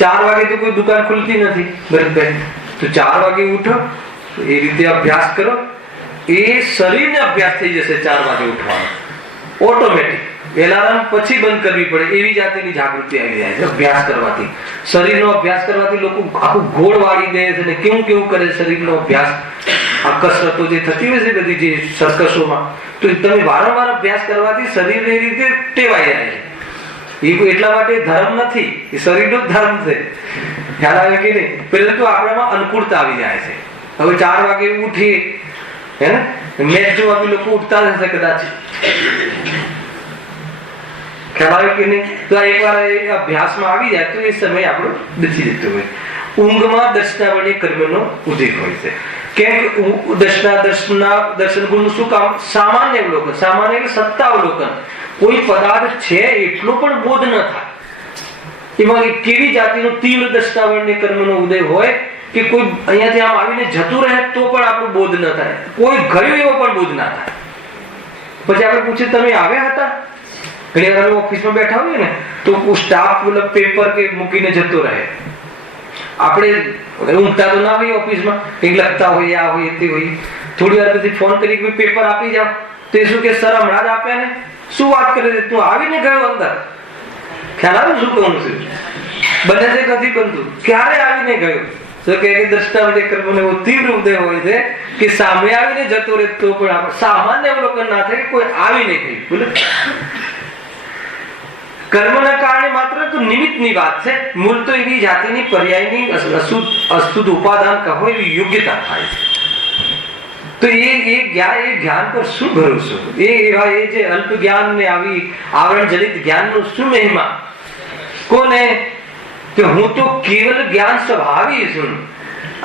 4 વાગે તો કોઈ દુકાન ખુલતી નથી, બરાબર? તો 4 વાગે ઉઠો, એ રીતે અભ્યાસ કરો, એ શરીરને અભ્યાસ થઈ જશે. 4 વાગે ઉઠવાનો ઓટોમેટિક. એલાર્મ પછી બંધ કરવી પડે એવી જાતિની જાગૃતિ આવી જાય છે અભ્યાસ કરવાથી. શરીરનો અભ્યાસ કરવાથી લોકો આખું ઘોળ વાળી દે છે ને કેવું કરે શરીરનો અભ્યાસ. આ કસરતો જે થતી હોય છે બધી જે સર્કસોમાં, તો તમે વારંવાર અભ્યાસ કરવાથી શરીર એ રીતે ટેવાઈ જાય છે. એ એટલા માટે ધર્મ નથી, એ શરીરનો ધર્મ છે. ખ્યાલ આવે કે નહીં? પહેલા તો આપણામાં અનુકૂળતા આવી જાય છે. હવે 4 વાગે ઉઠીએ, હે ને, મેચ જોવા બી લોકો ઉઠતા હશે કદાચ. ખ્યાલ આવે કે નહીં? તો એકવાર એ અભ્યાસમાં આવી જાય તો એ સમય આપણો બચી જતો હોય. ઊંઘમાં દર્શનાવર્ણી કર્મનો ઉદય હોય છે. કેમ દર્શન ગુણનું શું કામ? સામાન્ય અવલોકન. સામાન્ય એટલે સત્તા અવલોકન. કોઈ પદાર્થ છે એટલો પણ બોધ ન થાય. એમાં કેવી જાતિનો તીવ્ર દર્શનાવર્ણી કર્મનો ઉદય હોય કે કોઈ અહીંયાથી આમ આવીને જતું રહે તો પણ આપણું બોધ ન થાય, કોઈ ગયું એવો પણ બોધ ના થાય. પછી આપણે પૂછીએ તમે આવ્યા હતા? ઘણી વાર ઓફિસમાં બેઠા હોઈએ ને તો સ્ટાફ પેપર કે મૂકીને જતો રહે. આપણે ઊંઘતા તો ના હોઈએ ઓફિસમાં, કંઈક લખતા હોઈએ, આ હોય તે હોય. થોડી વાર પછી ફોન કરી પેપર આપી જાવ તો એ શું કે સર હમણાં જ આપ્યા ને, શું વાત કરે છે તું આવીને ગયો અંદર? ખ્યાલ આવે શું કહું છું? બને છે નથી બનતું, ક્યારે આવીને ગયો? તો કે દ્રષ્ટાવર્તી કર્મનો એવો તીવ્ર ઉદય હોય છે કે સામે આવીને જતો રહે તો પણ આપણે સામાન્ય અવલોકન ના થાય કે કોઈ આવીને ગયું. બોલે કર્મના કારણે માત્ર તો નિમિત્તની વાત છે. મૂળ તો એવી જાતિની પર્યાયની અશુદ્ધ ઉપાદાન કહો એવી યોગ્યતા થાય છે. તો એ જ્ઞાન પર શું ભરોસો? એ જે અલ્પ જ્ઞાન ને આવી આવરણ જનિત જ્ઞાનનો શું મહિમા? કોને કે હું તો કેવલ જ્ઞાન સ્વભાવી છું,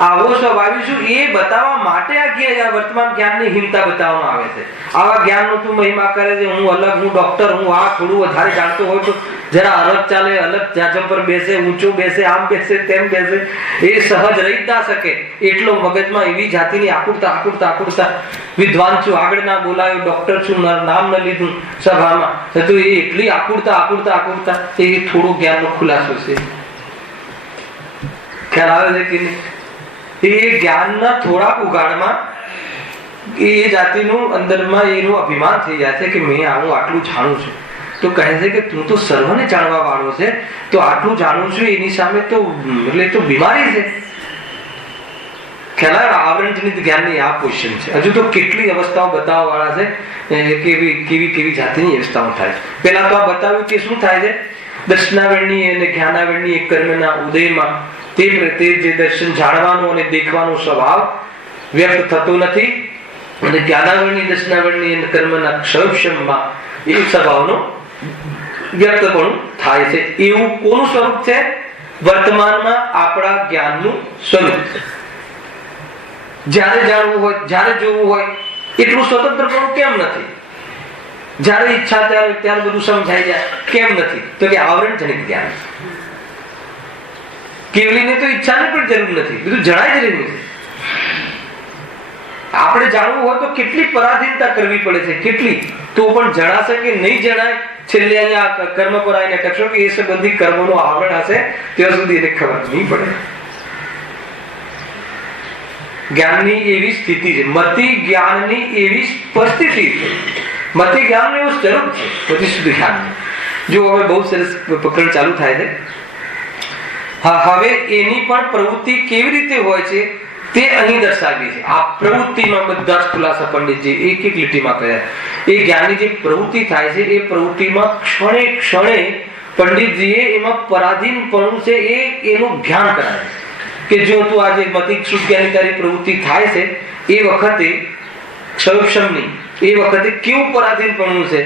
આવો સ્વભાવી છું, એ બતાવવા માટે આ વર્તમાન જ્ઞાનની હિંમતા બતાવવામાં આવે છે. આવા જ્ઞાનનો તું મહિમા કરે છે, હું અલગ, હું ડોક્ટર, હું આ થોડું વધારે જાણતો હોય તો જરા અલગ ચાલે, અલગ જાજમ પર બેસે, ઊંચો બેસે, આમ બેસે, તેમ બેસે. એ સહજ રહી જ ના શકે એટલો મગજમાં એવી જાતિની આકુરતા. વિદ્વાન છું, આગળ ના બોલાયો, ડોક્ટર છું, નામ ન લીધું સભામાં, તો એ એટલી આકુરતા એ થોડું જ્ઞાનનો ખુલાસો છે. ખ્યાલ આવે છે કે નહીં? એ જ્ઞાનના થોડાક ઉગાડમાં એ જાતિનું અંદરમાં એનું અભિમાન થઈ જાય છે કે મેં આટલું જાણું છું. તો કહે છે કે તું તો સર્વને જાણવા વાળો છે, તો આટલું જાણું છું એની સામે તો એટલે તો બીમારી છે. ખ્યાલ આવરણ જનિત જ્ઞાનની આ પોઝિશન છે. હજુ તો કેટલી અવસ્થાઓ બતાવવા વાળા છે, કેવી જાતિની અવસ્થાઓ થાય છે. પેલા તો આ બતાવ્યું કે શું થાય છે દર્શનાવરણી અને જ્ઞાનાવરણી એક કર્મના ઉદયમાં તે જે દર્શન જાણવાનો અને દેખવાનો સ્વભાવ વ્યક્ત થતો નથી, અને જ્ઞાનાવરણી દર્શનાવરણી અને કર્મના ક્ષરક્ષમમાં એ સ્વભાવનો વ્યક્તપણું થાય છે. એવું કોનું સ્વરૂપ છે? વર્તમાનમાં આપણા જ્ઞાનનું સ્વરૂપ છે. જ્યારે જાણવું હોય, જ્યારે જોવું હોય એટલું સ્વતંત્રપણું કેમ નથી? જ્યારે ઈચ્છા ત્યારે બધું સમજાઈ જાય કેમ નથી? તો કે આવરણ જનિત જ્ઞાન. કેવલીને તો ઈચ્છાની પણ જરૂર નથી, બધું જણાય જ રહ્યું છે. આપણે જાણવું હોય તો કેટલી પરાધીનતા કરવી પડે છે, કેટલી, તો પણ જણાશે કે નહીં જણાય. છેલ્લે અહીંયા કર્મ પર આવીને ટકશો કે એ સંબંધી કર્મનું આવરણ હશે ત્યાં સુધી એને ખબર નહીં પડે. જ્ઞાનની એવી સ્થિતિ છે, મતિ જ્ઞાનની એવી પરિસ્થિતિ છે, મતિ જ્ઞાનનું એવું સ્વરૂપ છે. મતિ શુદ્ધ જ્ઞાન જો હવે બહુ સરસ પ્રકરણ ચાલુ થાય છે. હવે એની પણ પ્રવૃત્તિ કેવી રીતે હોય છે તે અહીં દર્શાવી છે. આ પ્રવૃત્તિમાં બધા જ ખુલાસા પંડિતજી એક લીટીમાં કહ્યા. એ જ્ઞાનની જે પ્રવૃત્તિ થાય છે એ પ્રવૃત્તિમાં ક્ષણે પંડિતજીએ એમાં પરાધીનપણું છે એનું ધ્યાન કરાવે કે જો તું આજે મતિ શુદ્ધ જ્ઞાની તારી પ્રવૃત્તિ થાય છે એ વખતે ક્ષરક્ષમની એ વખતે કેવું પરાધીનપણું છે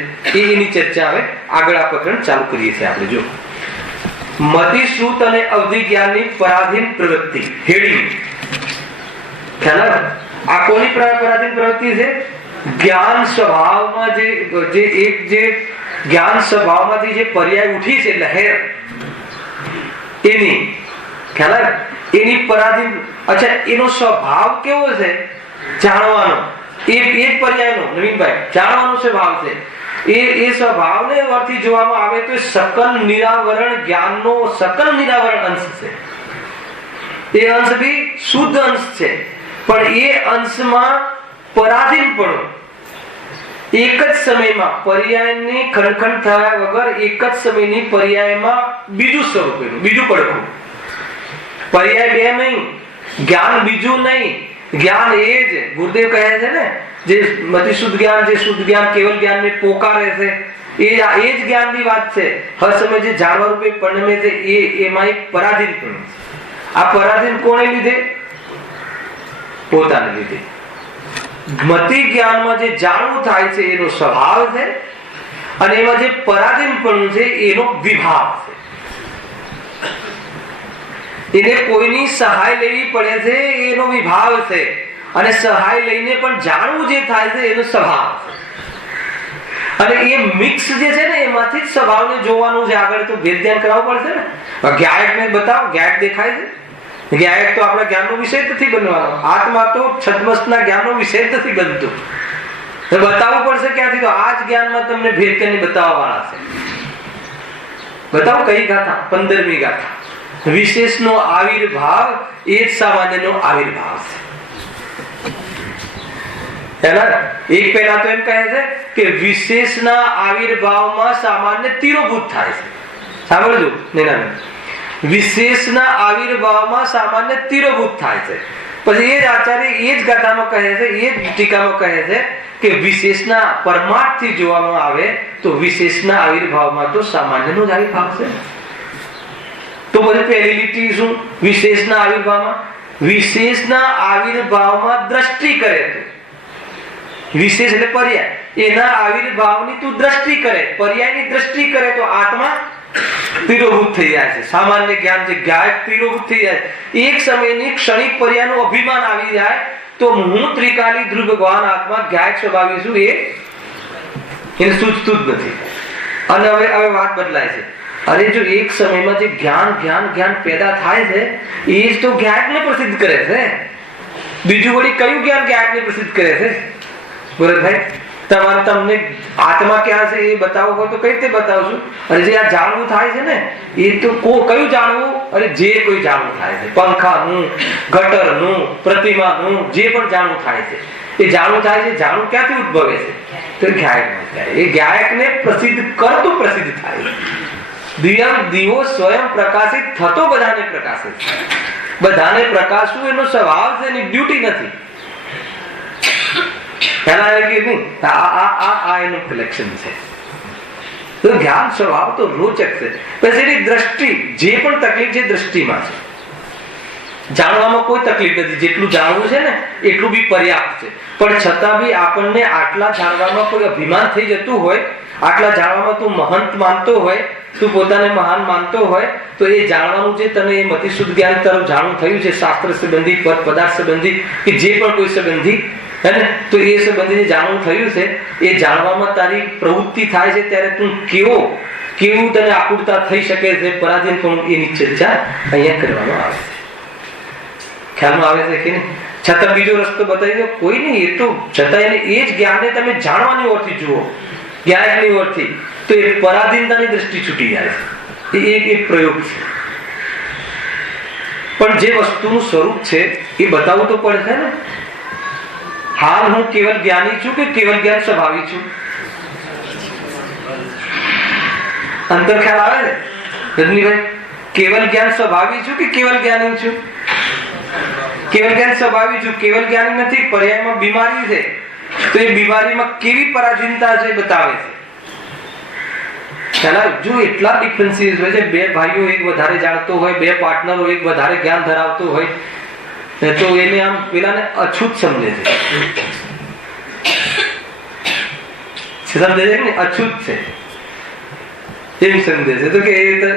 એની ચર્ચા હવે આગળ આ પ્રકરણ ચાલુ કરીએ છીએ આપણે. જો મતિ શ્રુત અને અવધિ જ્ઞાનની પરાધીન પ્રવૃત્તિ હેડિંગ ખ્યાલ આ કોની પરાધીન પ્રવૃત્તિ છે? જ્ઞાન સ્વભાવમાં જે જ્ઞાન સ્વભાવમાંથી જે પર્યાય ઉઠી છે લહેર એની ખ્યાલ એની પરાધીન. અચ્છા, એનો સ્વભાવ કેવો છે જાણવાનો? એ પર્યાયનો નવીનભાઈ જાણવાનો સ્વભાવ છે. એ સ્વભાવને વર્તી જોવામાં આવે તો સકલ નિરાવરણ જ્ઞાનનો સકલ નિરાવરણ અંશ છે. એ અંશ બી શુદ્ધ અંશ છે, પણ એ અંશમાં પરાધીનપણું એક જ સમયમાં પર્યાયની ખંડખંડ થયા વગર એક જ સમયની પર્યાયમાં બીજું સ્વરૂપ, બીજું પડખું. પર્યાય બે નહીં, જ્ઞાન બીજું નહીં, જ્ઞાન એ જ. ગુરુદેવ કહે છે ને જે મતિ શુદ્ધ જ્ઞાન, જે શુદ્ધ જ્ઞાન કેવલ જ્ઞાનને પોકારે છે એ જ જ્ઞાનની વાત છે. હર સમય જે જાણવા રૂપે પરિણમે છે એમાં એક પરાધીનપણું છે. આ પરાધીન કોને લીધે? પોતાને લીધે. મતિ જ્ઞાનમાં જે જાણવું થાય છે એનો સ્વભાવ છે, અને એમાં જે પરાધીનપણું છે એનો વિભાવ છે. એને કોઈની સહાય લેવી પડે છે, એનો વિભાવ છે. અને સહાય લઈને પણ જાણવું જે થાય છે એનો સ્વભાવ છે. અને એ મિક્સ જે છે ને એમાંથી જ સ્વભાવને જોવાનું છે. આગળ તો ભેદ ધ્યાન કરાવવું પડશે ને. જ્ઞાયકને બતાવો, જ્ઞાયક દેખાય છે. જ્ઞાયક તો આપણા જ્ઞાનનો વિષય જ નથી બનવાનો. આત્મા તો છદ્મસના જ્ઞાનનો વિષય જ નથી બનતો. બતાવવું પડશે ક્યાંથી? તો આ જ જ્ઞાનમાં તમને ભેદ કરીને બતાવવા વાળા છે. બતાવો કઈ ગાથા? 15મી ગાથા. વિશેષનો આવિર્ભાવ એ જ સામાન્યનો આવિર્ભાવ છે. એક પહેલા તો એમ કહે છે કે વિશેષના આવિર્ભાવમાં સામાન્ય તિરોભૂત થાય છે. સાંભળજો નિરાનંદ, વિશેષના આવિર્ભાવમાં સામાન્ય તિરોભૂત થાય છે. પછી એ જ આચાર્ય એ જ ગાથામાં કહે છે, એ જ ટીકામાં કહે છે કે વિશેષના પરમાર્થથી જોવામાં આવે તો વિશેષના આવિર્ભાવમાં તો સામાન્યનો જ આવિર્ભાવ છે. તો પછી પહેલી લીટી શું? વિશેષના આવિર્ભાવમાં, વિશેષના આવિર્ભાવમાં દ્રષ્ટિ કરે તો વિશેષ એટલે પર્યાય, એના આવિર્ભાવની તું દ્રષ્ટિ કરે, પર્યાયની દ્રષ્ટિ કરે તો આત્મા તિરોભૂત થઈ જાય છે. સામાન્ય જ્ઞાન જે જ્ઞાયક તિરોભૂત થઈ જાય. એક સમયની ક્ષણિક પર્યાયનું અભિમાન આવી જાય તો હું ત્રિકાલી ધ્રુવ ભગવાન આત્મા જ્ઞાયક સ્વભાવી છું એને સૂચતું જ નથી. અને હવે વાત બદલાય છે. અરે જો એક સમયમાં જે જ્ઞાન પેદા થાય છે એ જ તો જ્ઞાયકને પ્રસિદ્ધ કરે છે. બીજું વળી કયું જ્ઞાન જ્ઞાયકને પ્રસિદ્ધ કરે છે? ભરતભાઈ, તમને આત્મા ક્યાં છે એ બતાવવું હોય તો કઈ રીતે બતાવશું? અને જે આ જાણવું થાય છે ને એ તો કયું જાણવું? અરે જે કોઈ જાણવું થાય છે, પંખાનું, ગટરનું, પ્રતિમાનું, જે પણ જાણવું થાય છે એ જાણવું થાય છે. જાણવું ક્યાંથી ઉદ્ભવે છે? તો જ્ઞાયક થાય. એ જ્ઞાયકને પ્રસિદ્ધ કરતું પ્રસિદ્ધ થાય. દીવો સ્વયં પ્રકાશિત થતો બધાને પ્રકાશિત. બધાને પ્રકાશવું એનો સ્વભાવ છે, એની ડ્યુટી નથી. એનું કલેક્શન છે. તો જ્ઞાન સ્વભાવ તો રોચક છે. પછી એની દ્રષ્ટિ, જે પણ તકલીફ છે દ્રષ્ટિમાં છે. જાણવામાં કોઈ તકલીફ નથી. જેટલું જાણવું છે ને એટલું બી પર્યાપ્ત છે. પણ છતાં બી આપણને આટલા જાણવામાં કોઈ અભિમાન થઈ જતું હોય, આટલા જાણવામાં તું મહંત માનતો હોય, તું પોતાને મહાન માનતો હોય તો એ જાણવાનું છે તને એ મતિ શુદ્ધ જ્ઞાન તરફ જાણવું થયું છે, શાસ્ત્ર સંબંધી, પદાર્થ સંબંધી કે જે પણ કોઈ સંબંધી હે ને, તો એ સંબંધી જાણવું થયું છે. એ જાણવામાં તારી પ્રવૃત્તિ થાય છે ત્યારે તું કેવું તને આકુરતા થઈ શકે છે, પરાધીન પણ એની ચર્ચા અહીંયા કરવામાં આવે છે. ખ્યાલમાં આવે છે કે નહીં? છતાં બીજો રસ્તો બતાવી દો, કોઈ નહીં. એ તો છતાં એને એ જ જ્ઞાનને તમે જાણવાની ઓરથી જુઓ, જ્ઞાનની ઓરથી, તો એ પરાધીનતાની દ્રષ્ટિ છૂટી જાય છે. એ એક પ્રયોગ છે. પણ જે વસ્તુનું સ્વરૂપ છે એ બતાવવું તો પડશે ને. હાલ હું કેવલ જ્ઞાની છું કે કેવલ જ્ઞાન સ્વભાવી છું? અંતર ખ્યાલ આવે ને રજનીભાઈ? કેવલ જ્ઞાન સ્વભાવી છું કે કેવલ જ્ઞાની છું? કેવલ જ્ઞાન સ્વભાવી છું. કેવલ જ્ઞાની નથી. પર્યાયમાં બીમારી છે તો એ બીમારીમાં કેવી પરાધીનતા છે બતાવે છે. જો એટલા ડિફરન્સીસ હોય છે, બે ભાઈઓ એક વધારે જાણતો હોય, બે પાર્ટનરો એક વધારે જ્ઞાન ધરાવતો હોય તો એને આમ પેલાને અછૂત સમજે છે. સમજે છે ને? અછૂત છે એમ સમજે છે. તો કે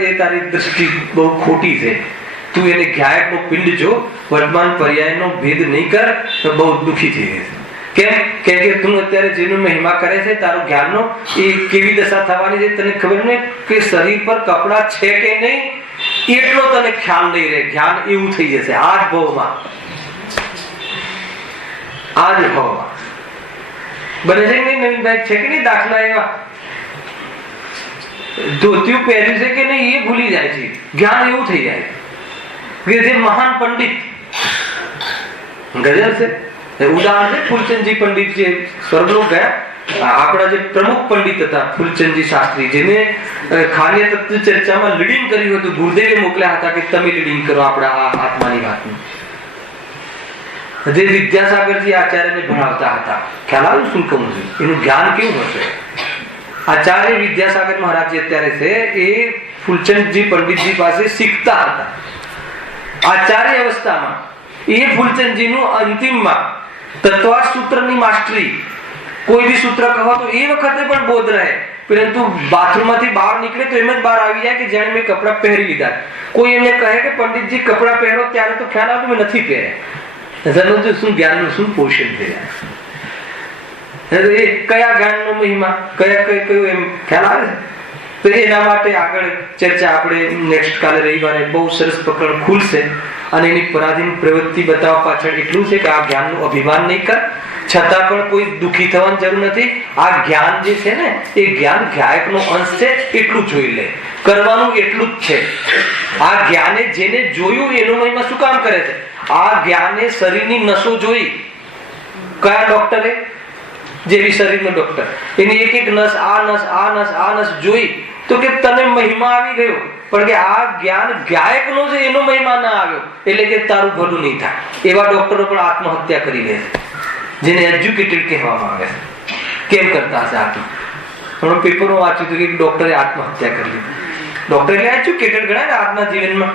એ તારી દ્રષ્ટિ બહુ ખોટી છે. તું એને જ્ઞાયકનો પિંડ જો, વર્તમાન પર્યાયનો ભેદ નહીં કર તો બહુ દુઃખી થઈ જશે. કેમ? કે તું અત્યારે જેનો મહિમા કરે છે તારું જ્ઞાનનો એ કેવી દશા થવાની છે તને ખબર નહીં કે શરીર પર કપડા છે કે નહીં એટલો તને ખ્યાલ નહીં રહે. જ્ઞાન એવું થઈ જશે આ જ ભાવમાં બને છે કે નવીનભાઈ? છે કે નહીં દાખલા એવા? ધોતિયું પહેર્યું છે કે નહીં એ ભૂલી જાય છે. જ્ઞાન એવું થઈ જાય કે જે મહાન પંડિત ગજબ છે. ઉદાહરણ છે ફૂલચંદજી પંડિત જે સ્વર્ગલોક ગયા. આપણા જે પ્રમુખ પંડિત હતા ફૂલચંદજી શાસ્ત્રી, જેને ખાન્ય તત્વ ચર્ચામાં લીડિંગ કર્યું હતું. ગુરુદેવે મોકલ્યા હતા કે તમે લીડિંગ કરો આપણા આ આત્માની વાતનું. જે વિદ્યાસાગરજી આચાર્યને ભણાવતા હતા. ખ્યાલ આવ્યું શું કહું છું? એનું જ્ઞાન કેવું હશે? આચાર્ય વિદ્યાસાગર મહારાજ જે અત્યારે છે એ ફૂલચંદજી પંડિતજી પાસે શીખતા હતા. આચાર્ય અવસ્થામાં એ ફૂલચંદજીનું અંતિમમાં તત્વાર્થ સૂત્રની માસ્ટરી, કોઈ બી સૂત્ર કહો તો એ વખતે પણ બોધ રહે. પરંતુ બાથરૂમમાંથી બહાર નીકળે તો એમ જ બહાર આવી જાય કે જાણે મેં કપડાં પહેરી લીધા. કોઈ એમને કહે કે પંડિતજી કપડાં પહેરો ત્યારે તો ખ્યાલ આવે મેં નથી પહેર્યા. શું જ્ઞાનનું શું પોષણ થયા, એ કયા જ્ઞાનનો મહિમા, કયું એમ ખ્યાલ આવે છે. તો એના માટે આગળ ચર્ચા આપણે નેક્સ્ટ કાલે રવિવારે બહુ સરસ પ્રકરણ ખુલશે. અને એની પરાધીન પ્રવૃત્તિ બતાવવા પાછળ એટલું છે કે આ જ્ઞાનનું અભિમાન નહીં કર, છતાં પણ કોઈ દુઃખી થવાની જરૂર નથી. આ જ્ઞાન જે છે ને એ જ્ઞાન ગાયકનો અંશ છે એટલું જોઈ લે, કરવાનું એટલું જ છે. આ જ્ઞાને જેને જોયું એનો મહિમા શું કામ કરે છે. આ જ્ઞાને શરીરની નસો જોઈ. કયા ડોક્ટરે? જેવી શરીરનો ડોક્ટર એની એક એક નસ, આ નસ, આ નસ, આ નસ જોઈ તો કે તને મહિમા આવી ગયો. પણ કે આ જ્ઞાન ગાયકનો છે એનો મહિમા ના આવ્યો એટલે કે તારું ભલું નહીં થાય. એવા ડોક્ટરો પણ આત્મહત્યા કરી લે છે, જેને એજ્યુકેટેડ કહેવામાં આવે છે. કેમ કરતા હશે આત્મહત્યા? પેપરો વાંચ્યું હતું કે ડોક્ટરે આત્મહત્યા કરી લીધી. ડોક્ટર એટલે એજ્યુકેટેડ ગણાય ને આજના જીવનમાં.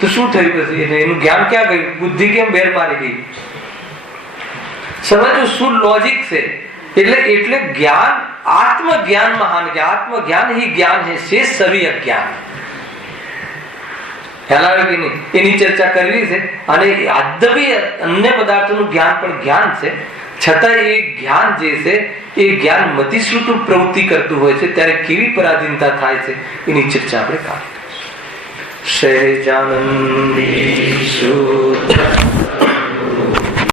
તો શું થયું પછી? એનું જ્ઞાન ક્યાં ગયું? બુદ્ધિ કેમ બેર મારી ગઈ? સમજો શું લોજિક છે. એટલે જ્ઞાન, આત્મજ્ઞાન મહાન છે. આત્મજ્ઞાન ही ज्ञान है, शेष सभी अज्ञान. ખ્યાલ આવે કે નહીં? એની ચર્ચા કરવી છે. અને આદવી અન્ય પદાર્થોનું જ્ઞાન પણ જ્ઞાન છે, છતાં એ જ્ઞાન જે છે એ જ્ઞાન મતિશ્રુત પ્રવૃત્તિ કરતું હોય છે ત્યારે કેવી પરાધીનતા થાય છે એની ચર્ચા આપણે કાઢી. સહેજાનંદી સુત